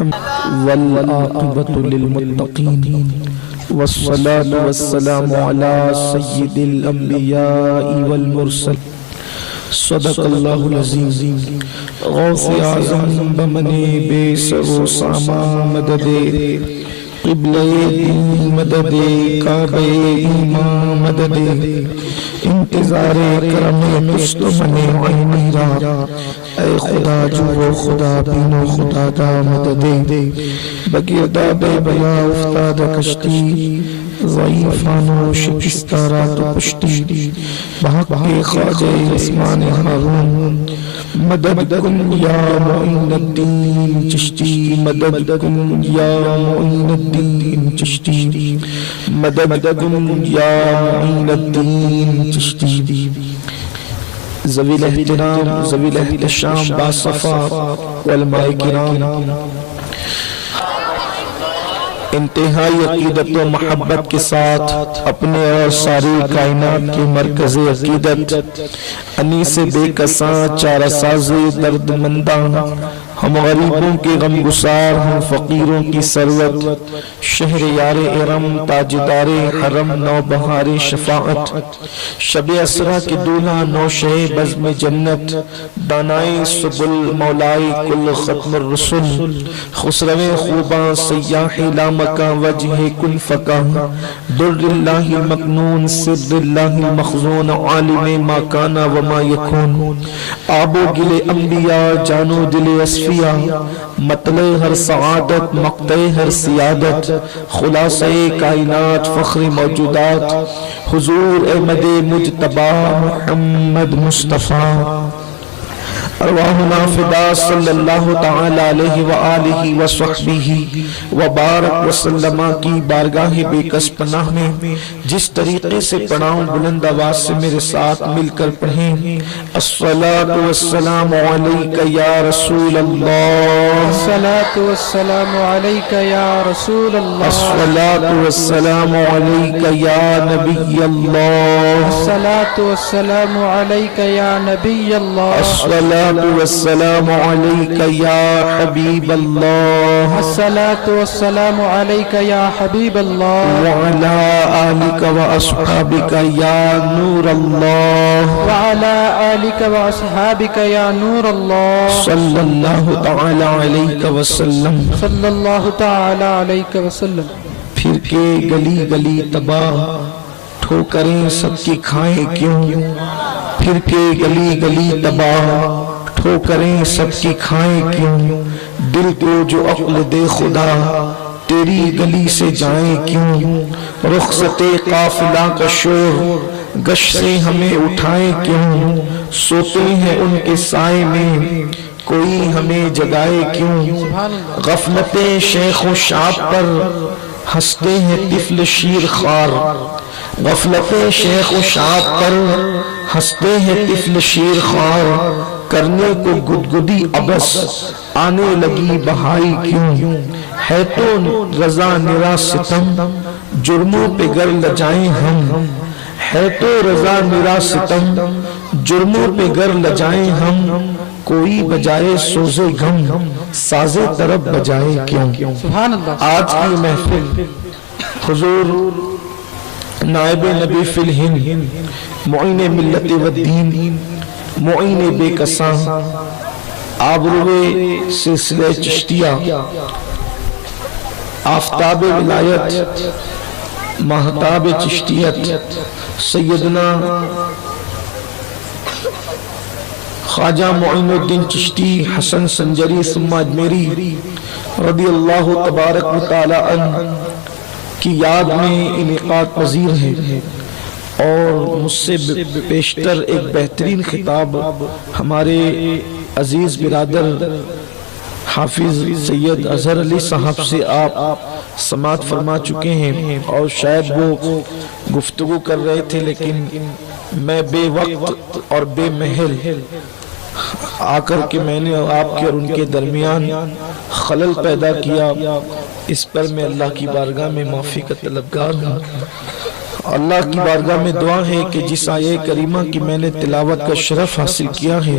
والعاقبۃ للمتقین والصلاة والسلام علی سید الانبیاء والمرسلین صدق اللہ العظیم غوث اعظم بمن بے سر و ساما مدد قبلہ دین مدد کعبہ ایمان مدد انتظار کرم مستمن عینی را اے خدا جو خدا بینو خدا دا مدد بگرداب بلا افتاد کشتی ضعیفانو شکستارا تو پشتی بحق خواجہ عثمان ہارون مدد کن یا معین الدین چشتی مدد کن یا معین الدین چشتی مدد کن یا معین الدین چشتی ذوی الاحترام ذوی الاحتشام باصفا علماء کرام، انتہائی عقیدت و محبت کے ساتھ اپنے اور ساری کائنات کے مرکز عقیدت انیس بے کساں چارہ ساز درد منداں، ہم غریبوں کے غم گسار، ہم فقیروں کی ثروت، شہر یار ارم تاجدار حرم نوبہار شفاعت، شب اسرا کے دولہا نوشہ بزم جنت، دانائے سبل مولائے کل ختم الرسل، خسرو خوباں سیاح لامکاں وجہ کل فقاں، در اللہ المکنون سر اللہ المخزون عالم ما کانا وما یکون، آب و گل انبیاء جانو دل اسفیاء، مطلع ہر سعادت مقطع ہر سیادت، خلاصہ کائنات فخر موجودات، حضور احمد مجتبی محمد مصطفیٰ، ارواحنا فدا صلی اللہ تعالی علیہ وآلہ وصحبہ وبارک وسلم کی بارگاہ بے کس پناہ میں جس طریقے سے پڑھاؤں بلند آواز سے میرے ساتھ مل کر پڑھیں۔ الصلاة والسلام علیکہ یا رسول اللہ، الصلاة والسلام علیکہ یا رسول اللہ، الصلاة والسلام علیکہ یا نبی اللہ، الصلاة والسلام علیکہ یا نبی اللہ، الصلاة والسلام علیکہ یا حبیب اللہ، الصلاة والسلام علیکہ یا حبیب اللہ، وعلا آلک و اصحابک یا نور اللہ، وعلا آلک و اصحابک یا نور اللہ، صلی اللہ تعالی علیہ وسلم۔ صلی اللہ تعالی علیہ وسلم۔ پھر کے گلی گلی تباہ ٹھوکریں سب کی کھائیں کیوں، پھر کے گلی گلی تباہ ٹھوکریں سب کی کھائیں کیوں، دل کو جو عقل دے خدا تیری گلی سے جائیں کیوں، رخصت قافلہ کا شور گش سے ہمیں اٹھائیں کیوں، سوتے ہیں ان کے سائے میں کوئی ہمیں جگائے کیوں، غفلت شیخ و شاب پر ہنستے ہیں طفل شیر خوار، غفلت شیخ و شاب پر ہنستے ہیں طفل شیر خوار، کرنے کو گدگدی عبث آنے لگی بہائی کیوں، ہے تو رضا نرا ستم جرموں پہ گر لجائیں ہم، ہے تو رضا نرا ستم جرموں پہ گر لجائیں ہم، کوئی بجائے سوزے غم سازے طرب بجائے کیوں۔ سبحان اللہ۔ آج کی محفل حضور نائب نبی فی الہند معین ملت و دین معین بے کساں آبروے سلسلہ چشتیہ آفتاب ولایت مہتاب چشتیت سیدنا خواجہ معین الدین چشتی حسن سنجری ثم اجمیری رضی اللہ تبارک و تعالی عنہ کی یاد میں انعقاد پذیر ہے، اور مجھ سے بیشتر ایک بہترین خطاب ہمارے عزیز برادر حافظ سید اظہر علی صاحب سے آپ سماعت فرما چکے ہیں، اور شاید وہ گفتگو کر رہے تھے لیکن میں بے وقت اور بے محل آ کر کے میں نے آپ کے اور ان کے درمیان خلل پیدا کیا، اس پر میں اللہ کی بارگاہ میں معافی کا طلبگار ہوں۔ اللہ کی بارگاہ میں دعا ہے کہ جس آیہ کریمہ کی میں نے تلاوت کا شرف حاصل کیا ہے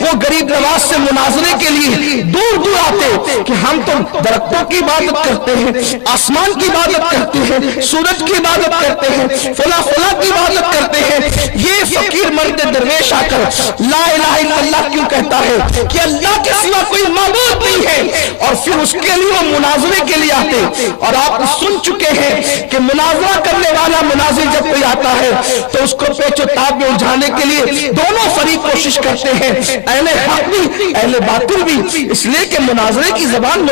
وہ غریب نواز سے مناظرے کے لیے دور دور آتے کہ ہم تو درختوں کی عبادت کرتے ہیں، آسمان کی عبادت کرتے ہیں، سورج کی عبادت کرتے ہیں، فلاں فلاں کی عبادت کرتے ہیں۔ یہ فقیر مرد درویش آ کر لا الہ الا اللہ کیوں کہتا ہے کہ اللہ کے سوا کوئی معبود نہیں ہے، اور پھر اس کے لیے وہ مناظرے کے لیے آتے۔ اور آپ سن چکے ہیں کہ مناظرہ کرنے والا مناظر جب کوئی آتا ہے تو اس کو پیچ و تاب میں الجھانے کے لیے دونوں فریق کوشش کرتے ہیں، اہل حق بھی اہل باطل بھی، اس لیے کہ مناظرے کی زبان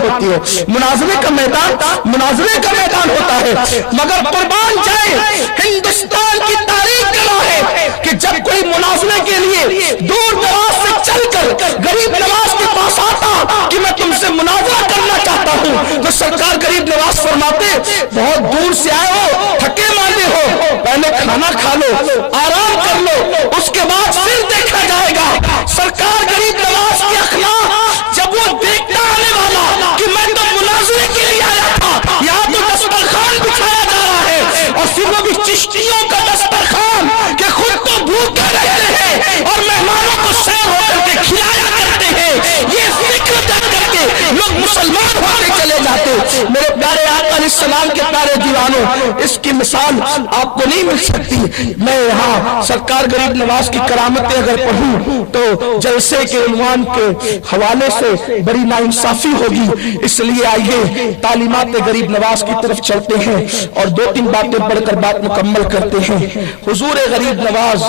ہوتی ہے، مناظرے کا میدان ہوتا ہے۔ مگر قربان جائے ہندوستان کی تاریخ گواہ ہے کہ جب کوئی مناظرے کے لیے دور دراز سے چل کر غریب نواز کے پاس آتا کہ میں تم سے مناظرہ کرنا چاہتا ہوں تو سرکار غریب نواز فرماتے بہت دور سے آئے ہو، تھکے ماندے ہو، پہلے کھانا کھا لو، آرام کر لو، اس کے بعد پھر دیکھا جائے گا۔ سرکار غریب نواز کے اخلاق جب وہ دیکھتا آنے والا کہ میں تو مناظرے کے لیے آیا تھا، یہاں تو دسترخوان بچھایا جا رہا ہے، اور پھر وہ بھی چشتیوں کا دسترخوان کہ خود تو بھوکے رہتے ہیں اور مہمانوں کو سیر ہو کر کے کھلایا کرتے ہیں، یہ فکر کر کے لوگ مسلمان ہوتے چلے جاتے۔ میرے پیارے آقا علیہ السلام کے پیارے دیوانوں، اس کی مثال آپ کو نہیں مل سکتی۔ میں یہاں سرکار غریب نواز کی کرامتیں اگر پڑھوں تو جلسے کے عنوان کے حوالے سے بڑی ناانصافی ہوگی، اس لیے آئیے تعلیمات غریب نواز کی طرف چلتے ہیں اور دو تین باتیں پڑھ کر بات مکمل کرتے ہیں۔ حضور غریب نواز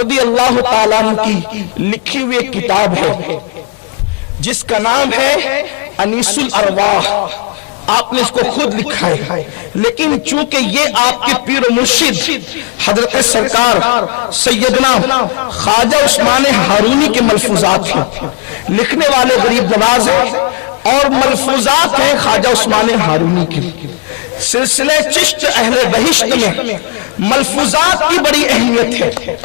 رضی اللہ تعالیٰ عنہ کی لکھی ہوئی ایک کتاب ہے جس کا نام ہے انیس الارواح۔ آپ نے اس کو خود لکھا ہے، لیکن چونکہ یہ آپ کے پیر و مرشد حضرت سرکار سیدنا خواجہ عثمان ہارونی کے ملفوظات ہیں، لکھنے والے غریب نواز ہیں اور ملفوظات ہیں خواجہ عثمان ہارونی کے۔ سلسلہ چشت اہل بہشت میں ملفوظات کی بڑی اہمیت ہے۔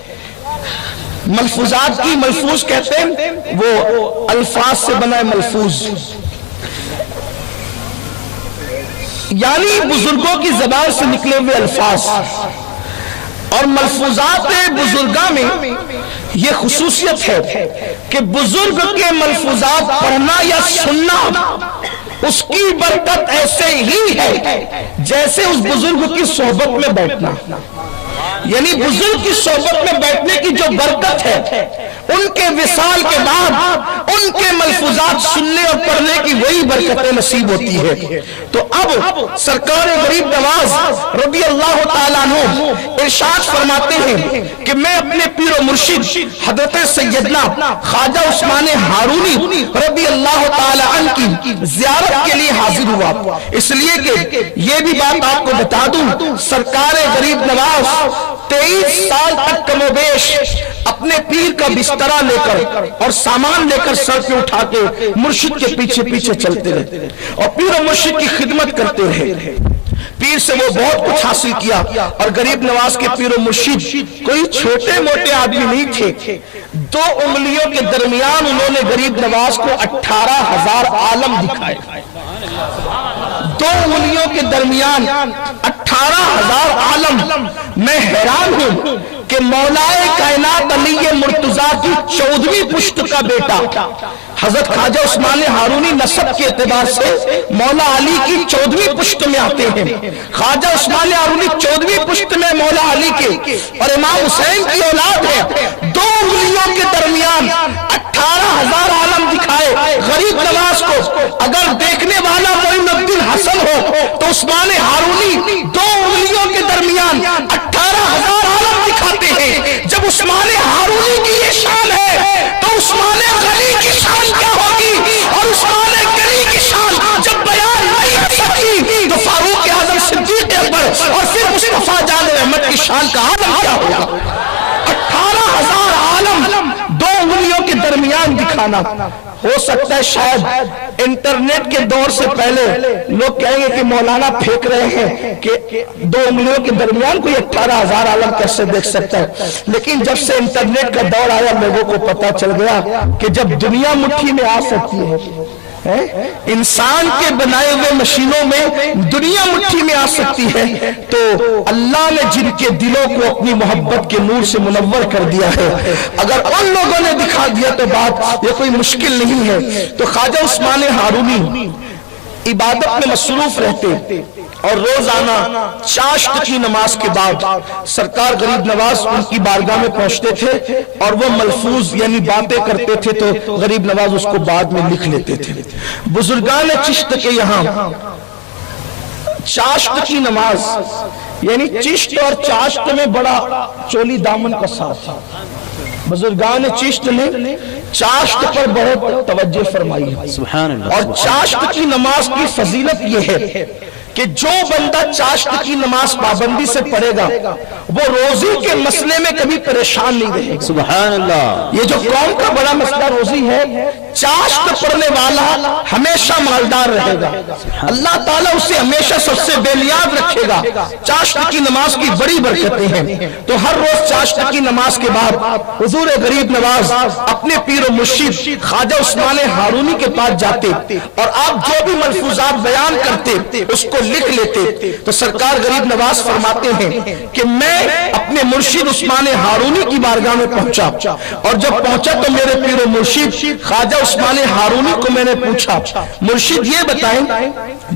ملفوظات کی، ملفوظ کہتے ہیں وہ الفاظ سے بنا ملفوظ، یعنی بزرگوں کی زبان سے نکلے ہوئے الفاظ، اور ملفوظات بزرگاں میں یہ خصوصیت ہے کہ بزرگ کے ملفوظات پڑھنا یا سننا اس کی برکت ایسے ہی ہے جیسے اس بزرگ کی صحبت میں بیٹھنا، یعنی بزرگ کی صحبت میں بیٹھنے کی جو برکت ہے ان کے وصال کے بعد ان کے ملفوظات سننے اور پڑھنے کی وہی برکت نصیب ہوتی ہے۔ تو اب سرکار غریب نواز رضی اللہ تعالیٰ عنہ ارشاد فرماتے ہیں کہ میں اپنے پیر و مرشد حضرت سیدنا خواجہ عثمان ہارونی رضی اللہ تعالیٰ عنہ کی زیارت کے لیے حاضر ہوا، اس لیے کہ یہ بھی بات آپ کو بتا دوں، سرکار غریب نواز 23 سال تک کم و بیش اپنے پیر کا بسترا لے کر اور سامان لے کر سر پہ اٹھا کے مرشد کے پیچھے پیچھے چلتے رہے اور پیر و مرشد کی خدمت کرتے رہے۔ پیر سے وہ بہت کچھ حاصل کیا، اور غریب نواز کے پیر و مرشد کوئی چھوٹے موٹے آدمی نہیں تھے۔ 2 انگلیوں کے درمیان انہوں نے غریب نواز کو 18,000 عالم دکھائے۔ 2 انگلیوں کے درمیان 18,000 عالم۔ میں حیران ہوں کہ مولا کائنات علی مرتضیٰ کی 14ویں پشت کا بیٹا حضرت خواجہ عثمان ہارونی نسب کے اعتبار سے مولا علی کی 14ویں پشت میں آتے ہیں۔ خواجہ عثمان ہارونی 14ویں پشت میں مولا علی کے اور امام حسین کی اولاد ہے۔ 2 انگلیوں کے درمیان 18,000 عالم دکھائے غریب نواز کو۔ اگر دیکھنے والا معین الدین حسن ہو تو عثمان ہارونی 2 انگلیوں کے درمیان 18,000 عالم دکھاتے ہیں۔ جب عثمان ہارونی کی یہ شان ہے تو عثمان غنی کی شان کیا ہوگی؟ اور عثمان غنی کی شان جب بیان نہیں کر سکی تو فاروق اعظم صدیق اکبر اور پھر مصطفیٰ جان احمد کی شان کا عالم کیا ہوگا؟ 18,000 عالم 2 انگلیوں کے درمیان دکھانا۔ ہو سکتا ہے شاید انٹرنیٹ کے دور سے پہلے لوگ کہیں گے کہ مولانا پھینک رہے ہیں کہ 2 انگلیوں کے درمیان کوئی 18,000 عالم کیسے دیکھ سکتا ہے، لیکن جب سے انٹرنیٹ کا دور آیا لوگوں کو پتا چل گیا کہ جب دنیا مٹھی میں آ سکتی ہے انسان کے بنائے ہوئے مشینوں میں دنیا مٹھی میں آ سکتی ہے، تو اللہ نے جن کے دلوں کو اپنی محبت کے نور سے منور کر دیا ہے، اگر ان لوگوں نے دکھا دیا تو بات یہ کوئی مشکل نہیں ہے۔ تو خواجہ عثمان ہارونی عبادت میں مصروف رہتے اور روزانہ چاشت کی نماز کے بعد سرکار غریب نواز ان کی بارگاہ میں پہنچتے تھے اور وہ ملفوظ یعنی باتیں کرتے تھے تو غریب نواز اس کو بعد میں لکھ لیتے تھے۔ بزرگان چشت کے یہاں چاشت کی نماز یعنی چشت اور چاشت میں بڑا چولی دامن کا ساتھ ہے۔ بزرگان چشت نے چاشت پر بہت توجہ فرمائی ہے، سبحان اللہ۔ اور چاشت کی نماز کی فضیلت یہ ہے کہ جو بندہ چاشت کی نماز پابندی سے پڑھے گا وہ روزی کے مسئلے میں کبھی پریشان نہیں رہے گا۔ سبحان اللہ۔ یہ جو قوم کا بڑا مسئلہ روزی ہے، چاشت پڑھنے والا ہمیشہ مالدار رہے گا، اللہ تعالیٰ اسے ہمیشہ سب سے بے نیاز رکھے گا۔ چاشت کی نماز کی بڑی برکتیں ہیں، تو ہر روز چاشت کی نماز کے بعد حضور غریب نواز اپنے پیر و مرشد خواجہ عثمان ہارونی کے پاس جاتے اور آپ جو بھی ملفوظات بیان کرتے اس کو لکھ لیتے۔ تو سرکار غریب نواز فرماتے ہیں کہ میں اپنے مرشد عثمان ہارونی کی بارگاہ میں پہنچا، اور جب پہنچا تو میرے پیر و مرشد خواجہ عثمان ہارونی کو میں نے پوچھا، مرشد یہ بتائیں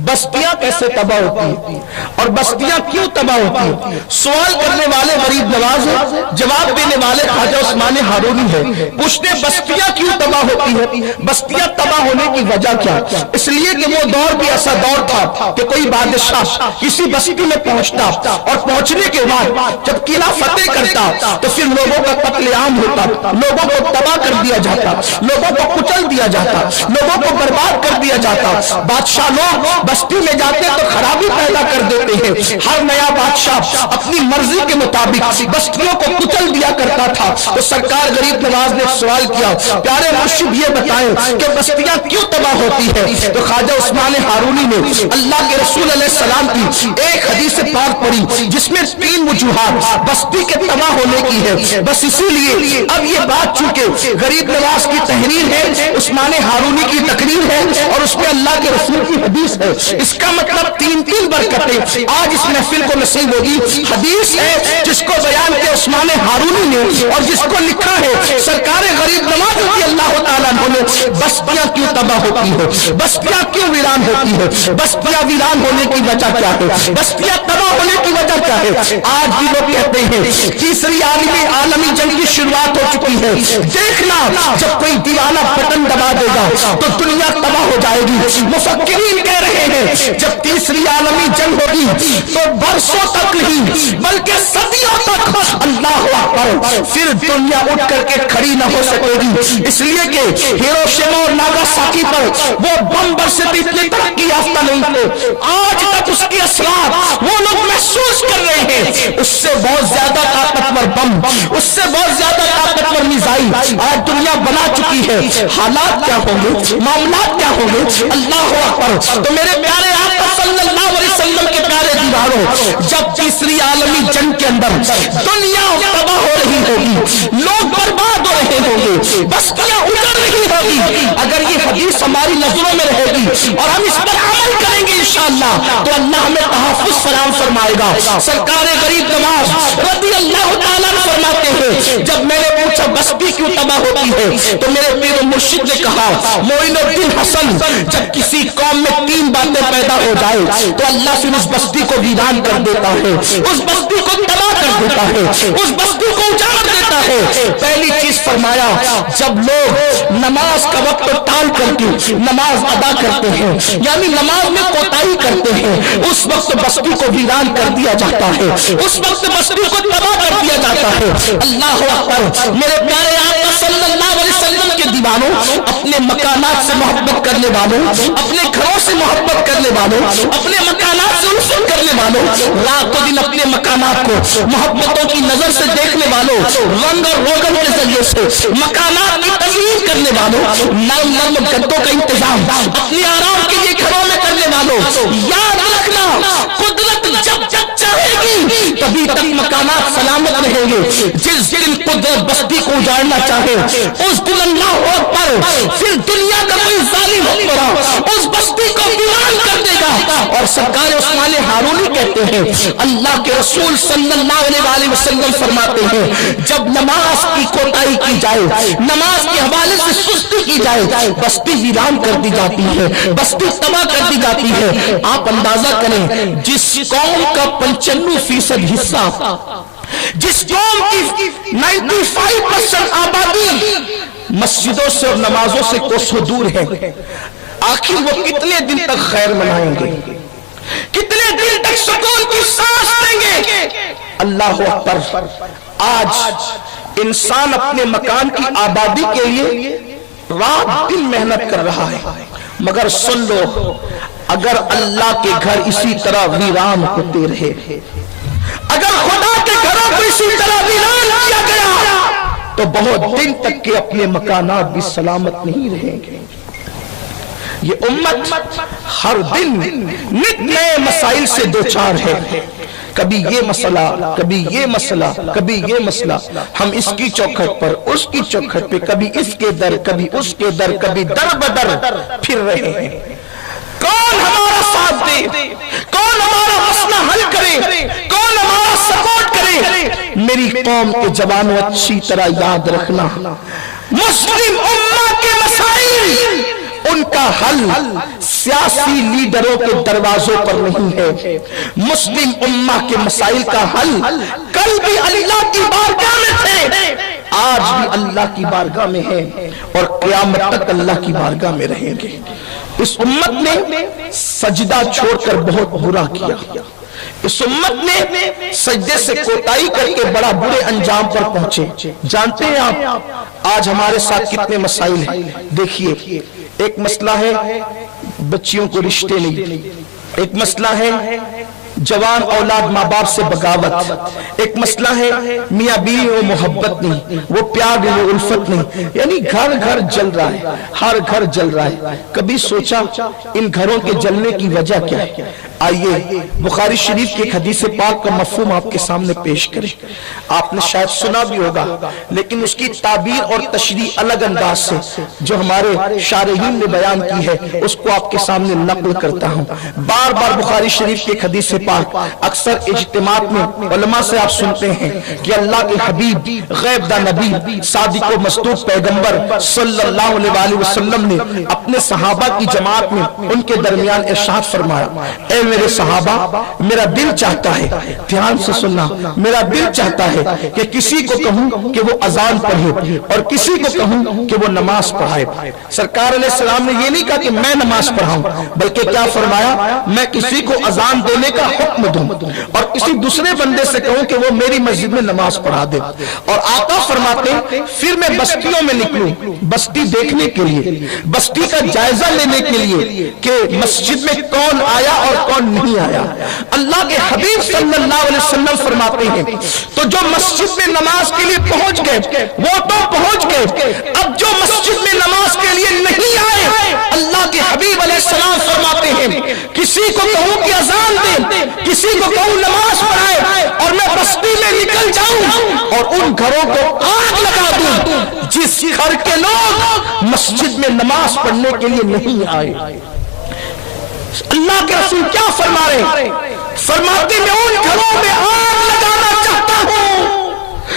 بستیاں کیسے تباہ ہوتی ہیں اور بستیاں کیوں تباہ ہوتی ہیں؟ سوال کرنے والے غریب نواز ہیں، جواب دینے والے خواجہ عثمان ہارونی ہیں۔ پوچھتے بستیاں کیوں تباہ ہوتی ہیں؟ بستیاں تباہ ہونے کی وجہ کیا؟ اس لیے کہ وہ دور بھی ایسا دور تھا کہ کوئی بادشاہ کسی بستی میں پہنچتا اور پہنچنے کے بعد جب قلعہ فتح کرتا تو پھر لوگوں کا قتل عام ہوتا، لوگوں کو تباہ کر دیا جاتا، لوگوں کو کچل دیا جاتا، لوگوں کو برباد کر دیا جاتا۔ بادشاہ لوگ بستی میں جاتے تو خرابی پیدا کر دیتے ہیں۔ ہر نیا بادشاہ اپنی مرضی کے مطابق بستیوں کو کچل دیا کرتا تھا۔ تو سرکار غریب نواز نے سوال کیا، پیارے مرشد یہ بتائیں کہ بستیاں کیوں تباہ ہوتی ہے؟ تو خواجہ عثمان ہارونی نے اللہ کے رسول علیہ السلام کی ایک حدیث پاک پڑھی جس میں 3 وجوہات بستی کے تباہ ہونے کی ہے۔ بس اسی لیے اب یہ بات چونکہ غریب نواز کی تحریر ہے، عثمان ہارونی کی تقریر ہے اور اس میں اللہ کے رسول کی حدیث ہے، اس کا مطلب 3 برکتیں آج اس محفل کو نصیب ہوگی۔ حدیث ہے جس کو بیان کیا عثمان ہارونی نے اور جس کو لکھا ہے سرکار غریب نواز رضی اللہ تعالیٰ عنہ نے۔ بستیاں کیوں تباہ ہوتی ہے؟ بستیاں کیوں ویران ہوتی ہے؟ بستیاں ویران ہونے کی وجہ کیا ہے؟ بستیاں تباہ ہونے کی وجہ کیا ہے؟ آج بھی لوگ کہتے ہیں تیسری عالمی جنگ کی شروعات ہو چکی ہے، دیکھنا جب کوئی دیوانہ بٹن دبا دے گا تو دنیا تباہ ہو جائے گی۔ مفکرین کہہ رہے ہیں جب تیسری عالمی جنگ ہوگی تو برسوں تک نہیں بلکہ صدیوں تک اللہ اکبر پھر دنیا اٹھ کر کے کھڑی نہ ہو سکے گی، اس لیے کہ ہیروشیما اور ناگاساکی پر وہ بم برسے اتنے ترقی یافتہ نہیں تھے، آج تک اس کے اثرات وہ لوگ محسوس کر رہے ہیں۔ اس سے بہت زیادہ طاقتور بم، اس سے بہت زیادہ طاقتور میزائل آج دنیا بنا چکی ہے۔ حالات کیا ہوں گے، معاملات کیا ہوں گے؟ اللہ اکبر۔ تو میرے پیارے آقا صلی اللہ علیہ وسلم کے پیارے دیواروں، جب تیسری عالمی جنگ کے اندر دنیا تباہ ہو رہی ہوگی، لوگ برباد ہو رہے ہوں گے، بستیاں اجڑ رہی ہوگی، اگر یہ حدیث ہماری نظروں میں رہے گی اور ہم اس پر عمل کریں گے انشاءاللہ تو اللہ ہمیں تحفظ فراہم فرمائے گا۔ سرکار غریب نواز رضی اللہ تعالیٰ فرماتے ہیں جب میں نے پوچھا بستی کیوں تباہ ہوتی ہے تو میرے پیر و مرشد نے کہا معین الدین حسن جب کسی قوم میں 3 باتیں پیدا ہو جائے تو اللہ پھر اس بستی کو ویران کر دیتا ہے، اس بستی کو تباہ کر دیتا ہے، اس بستی کو اجاڑ دیتا ہے۔ پہلی چیز فرمایا جب لوگ نماز کا وقت ٹال کر کے نماز ادا کرتے ہیں یعنی نماز میں کوتاہی کرتے ہیں، اس وقت بستی کو ویران کر دیا جاتا ہے، اس وقت بستی کو تباہ کر دیا جاتا ہے۔ اللہ اکبر۔ میرے پیارے آقا صلی اللہ علیہ وسلم کے دیوانوں، اپنے مکانات سے محبت کرنے والوں، اپنے گھروں سے محبت کرنے والوں، اپنے مکانات سے الفت کرنے والوں، رات و دن اپنے مکانات کو محبتوں کی نظر سے دیکھنے والوں، رنگ اور روغن کے ذریعے سے مکانات کی تزئین کرنے والوں، نرم نرم گدوں کا انتظام اپنے آرام کے لیے گھروں میں کرنے والوں، یاد رکھنا قدرت جب رہے گی تبھی تک مکانات سلامت رہیں گے. جس دن قدرت بستی کو اجاڑنا چاہے اس دن اللہ اکبر پھر دنیا کا کوئی ظالم حکمراں اس بستی کو ویران کر دے گا. اور سرکار عثمان ہارونی کہتے ہیں اللہ کے رسول صلی اللہ علیہ وسلم فرماتے ہیں جب نماز کی کوتاہی کی جائے, نماز کے حوالے سے سستی کی جائے, بستی ویران کر دی جاتی ہے, بستی تباہ کر دی جاتی ہے. آپ اندازہ کریں جس قوم کا 95% حصہ, جس قوم کی 95% آبادی مسجدوں سے اور نمازوں سے کوسوں دور ہے, آخر وہ کتنے دن تک خیر منائیں گے, کتنے دن تک سکون کی سانس لیں گے؟ اللہ اکبر. آج انسان اپنے مکان کی آبادی کے لیے رات دن محنت کر رہا ہے, مگر سن لو اگر اللہ کے گھر اسی طرح ویران ہوتے رہے, اگر خدا کے گھروں کو اسی طرح ویران کیا گیا تو بہت دن تک کے اپنے مکانات بھی سلامت نہیں رہیں گے. یہ امت ہر دن نت نئے مسائل سے دوچار ہے, کبھی یہ مسئلہ, کبھی یہ مسئلہ, کبھی یہ مسئلہ. ہم اس کی چوکھٹ پر, اس کی چوکھٹ پہ, کبھی اس کے در, کبھی اس کے در, کبھی در بدر پھر رہے ہیں. کون ہمارا ساتھ دے, کون ہمارا مسئلہ حل کرے, کون ہمارا سپورٹ کرے؟ میری قوم کے جوانوں اچھی طرح یاد رکھنا, مسلم امت کے مسائل ان کا حل سیاسی لیڈروں کے دروازوں پر نہیں ہے. مسلم امہ کے مسائل کا حل کل بھی اللہ کی بارگاہ میں تھے, آج بھی اللہ کی بارگاہ میں ہے اور قیامت تک اللہ کی بارگاہ میں رہیں گے. اس امت نے سجدہ چھوڑ کر بہت برا کیا, اس امت نے سجدے سے کوتاہی کر کے بڑا برے انجام پر پہنچے. جانتے ہیں آپ آج ہمارے ساتھ کتنے مسائل ہیں؟ دیکھیے, ایک مسئلہ ہے بچیوں کو رشتے نہیں, ایک مسئلہ ہے جوان اولاد ماں باپ سے بغاوت, ایک مسئلہ ہے میاں بیوی وہ محبت نہیں, وہ پیار نہیں, وہ الفت نہیں. یعنی گھر گھر جل رہا ہے, ہر گھر جل رہا ہے. کبھی سوچا ان گھروں کے جلنے کی وجہ کیا ہے؟ آئیے بخاری شریف کی ایک حدیث پاک کا مفہوم آپ کے سامنے پیش کریں. آپ نے شاید سنا بھی ہوگا لیکن اس کی تعبیر اور تشریح الگ انداز سے جو ہمارے شارحین نے بیان کی ہے اس کو آپ کے سامنے نقل کرتا ہوں. بار بار بخاری شریف کی ایک حدیث پاک اکثر اجتماعات میں علماء سے آپ سنتے ہیں کہ اللہ کے حبیب غیب دا نبی صادق و مصدوق پیغمبر صلی اللہ علیہ وسلم نے اپنے صحابہ کی جماعت میں ان کے درمیان ارشاد فرمایا, اے میرے صحابہ میرا دل چاہتا ہے, دھیان سے سننا, میرا دل چاہتا ہے کہ کسی کو کہوں کہ وہ اذان پڑھے اور کسی کو کہوں کہ وہ نماز پڑھائے. سرکار علیہ السلام نے یہ نہیں کہا کہ میں نماز پڑھاؤں, بلکہ کیا فرمایا, میں کسی کو اذان دینے کا حکم دوں اور کسی دوسرے بندے سے کہوں کہ وہ میری مسجد میں نماز پڑھا دے. اور آقا فرماتے پھر میں بستیوں میں نکلوں بستی دیکھنے کے لیے, بستی کا جائزہ لینے کے لیے کہ مسجد میں کون آیا اور کون نہیں آیا. اللہ کے حبیب صلی اللہ علیہ وسلم فرماتے ہیں تو جو مسجد میں نماز کے لیے پہنچ گئے وہ تو پہنچ گئے, اب جو مسجد میں نماز کے لیے نہیں آئے اللہ کے حبیب علیہ السلام فرماتے ہیں کسی کو کہوں کہ اذان دے, کسی کو کہوں نماز پڑھائے اور میں بستی میں نکل جاؤں اور ان گھروں کو آگ لگا دوں جس گھر کے لوگ مسجد میں نماز پڑھنے کے لیے نہیں آئے. اللہ کے رسول کیا فرما رہے, فرماتے میں ان گھروں میں آگ لگانا چاہتا ہوں,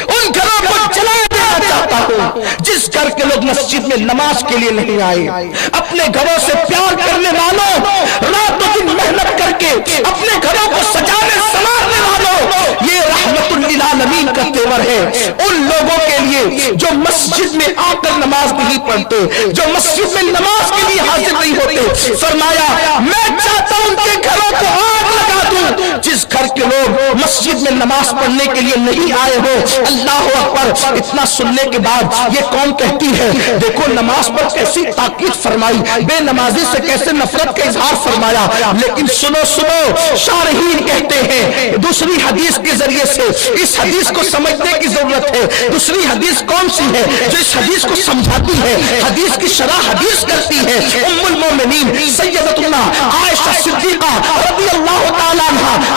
ان گھروں کو جلا دینا چاہتا ہوں جس گھر کے لوگ مسجد میں نماز کے لیے نہیں آئے. اپنے گھروں سے پیار کرنے والوں, رات و دن محنت کر کے اپنے گھروں کو سجانے سنوارنے والوں, یہ رحمت للعالمین کا تیور ہے ان لوگوں کے لیے جو مسجد میں آ کر نماز نہیں پڑھتے, جو مسجد میں نماز کے لیے حاضر نہیں ہوتے. فرمایا میں چاہتا ہوں کہ گھروں کو آگ لگا دوں جس گھر کے لوگ مسجد میں نماز پڑھنے کے لیے نہیں آئے ہو. اللہ اکبر. اتنا سننے کے بعد یہ قوم کہتی ہے دیکھو نماز پر کیسی تاکید فرمائی, بے نمازی سے کیسے نفرت کا اظہار فرمایا. لیکن سنو سنو, شارحین کہتے ہیں دوسری حدیث کے ذریعے سے اس حدیث کو سمجھنے کی ضرورت ہے. دوسری حدیث کون سی ہے جو اس حدیث کو سمجھاتی ہے, حدیث کی شرح حدیث کرتی ہے ام المومنین سیدتنا عائشہ صدیقہ رضی اللہ تعالیٰ عنہا.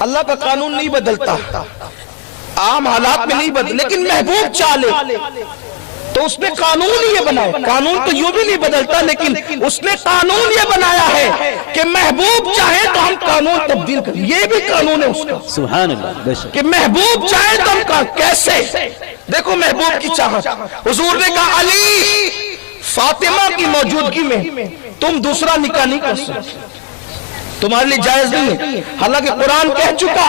اللہ کا قانون نہیں بدلتا، عام حالات میں نہیں بدل، لیکن محبوب چالے تو اس نے قانون یہ بنایا. قانون تو یوں بھی نہیں بدلتا، لیکن اس نے قانون یہ بنایا ہے کہ محبوب چاہے تو ہم قانون تبدیل کریں. یہ بھی قانون ہے اس کا، سبحان اللہ بے شک. کہ محبوب چاہے تو ہم کیسے. دیکھو محبوب کی چاہت، حضور نے کہا علی فاطمہ کی موجودگی میں تم دوسرا نکاح نہیں کر سکتے، تمہارے لیے جائز نہیں ہے. حالانکہ قرآن کہہ چکا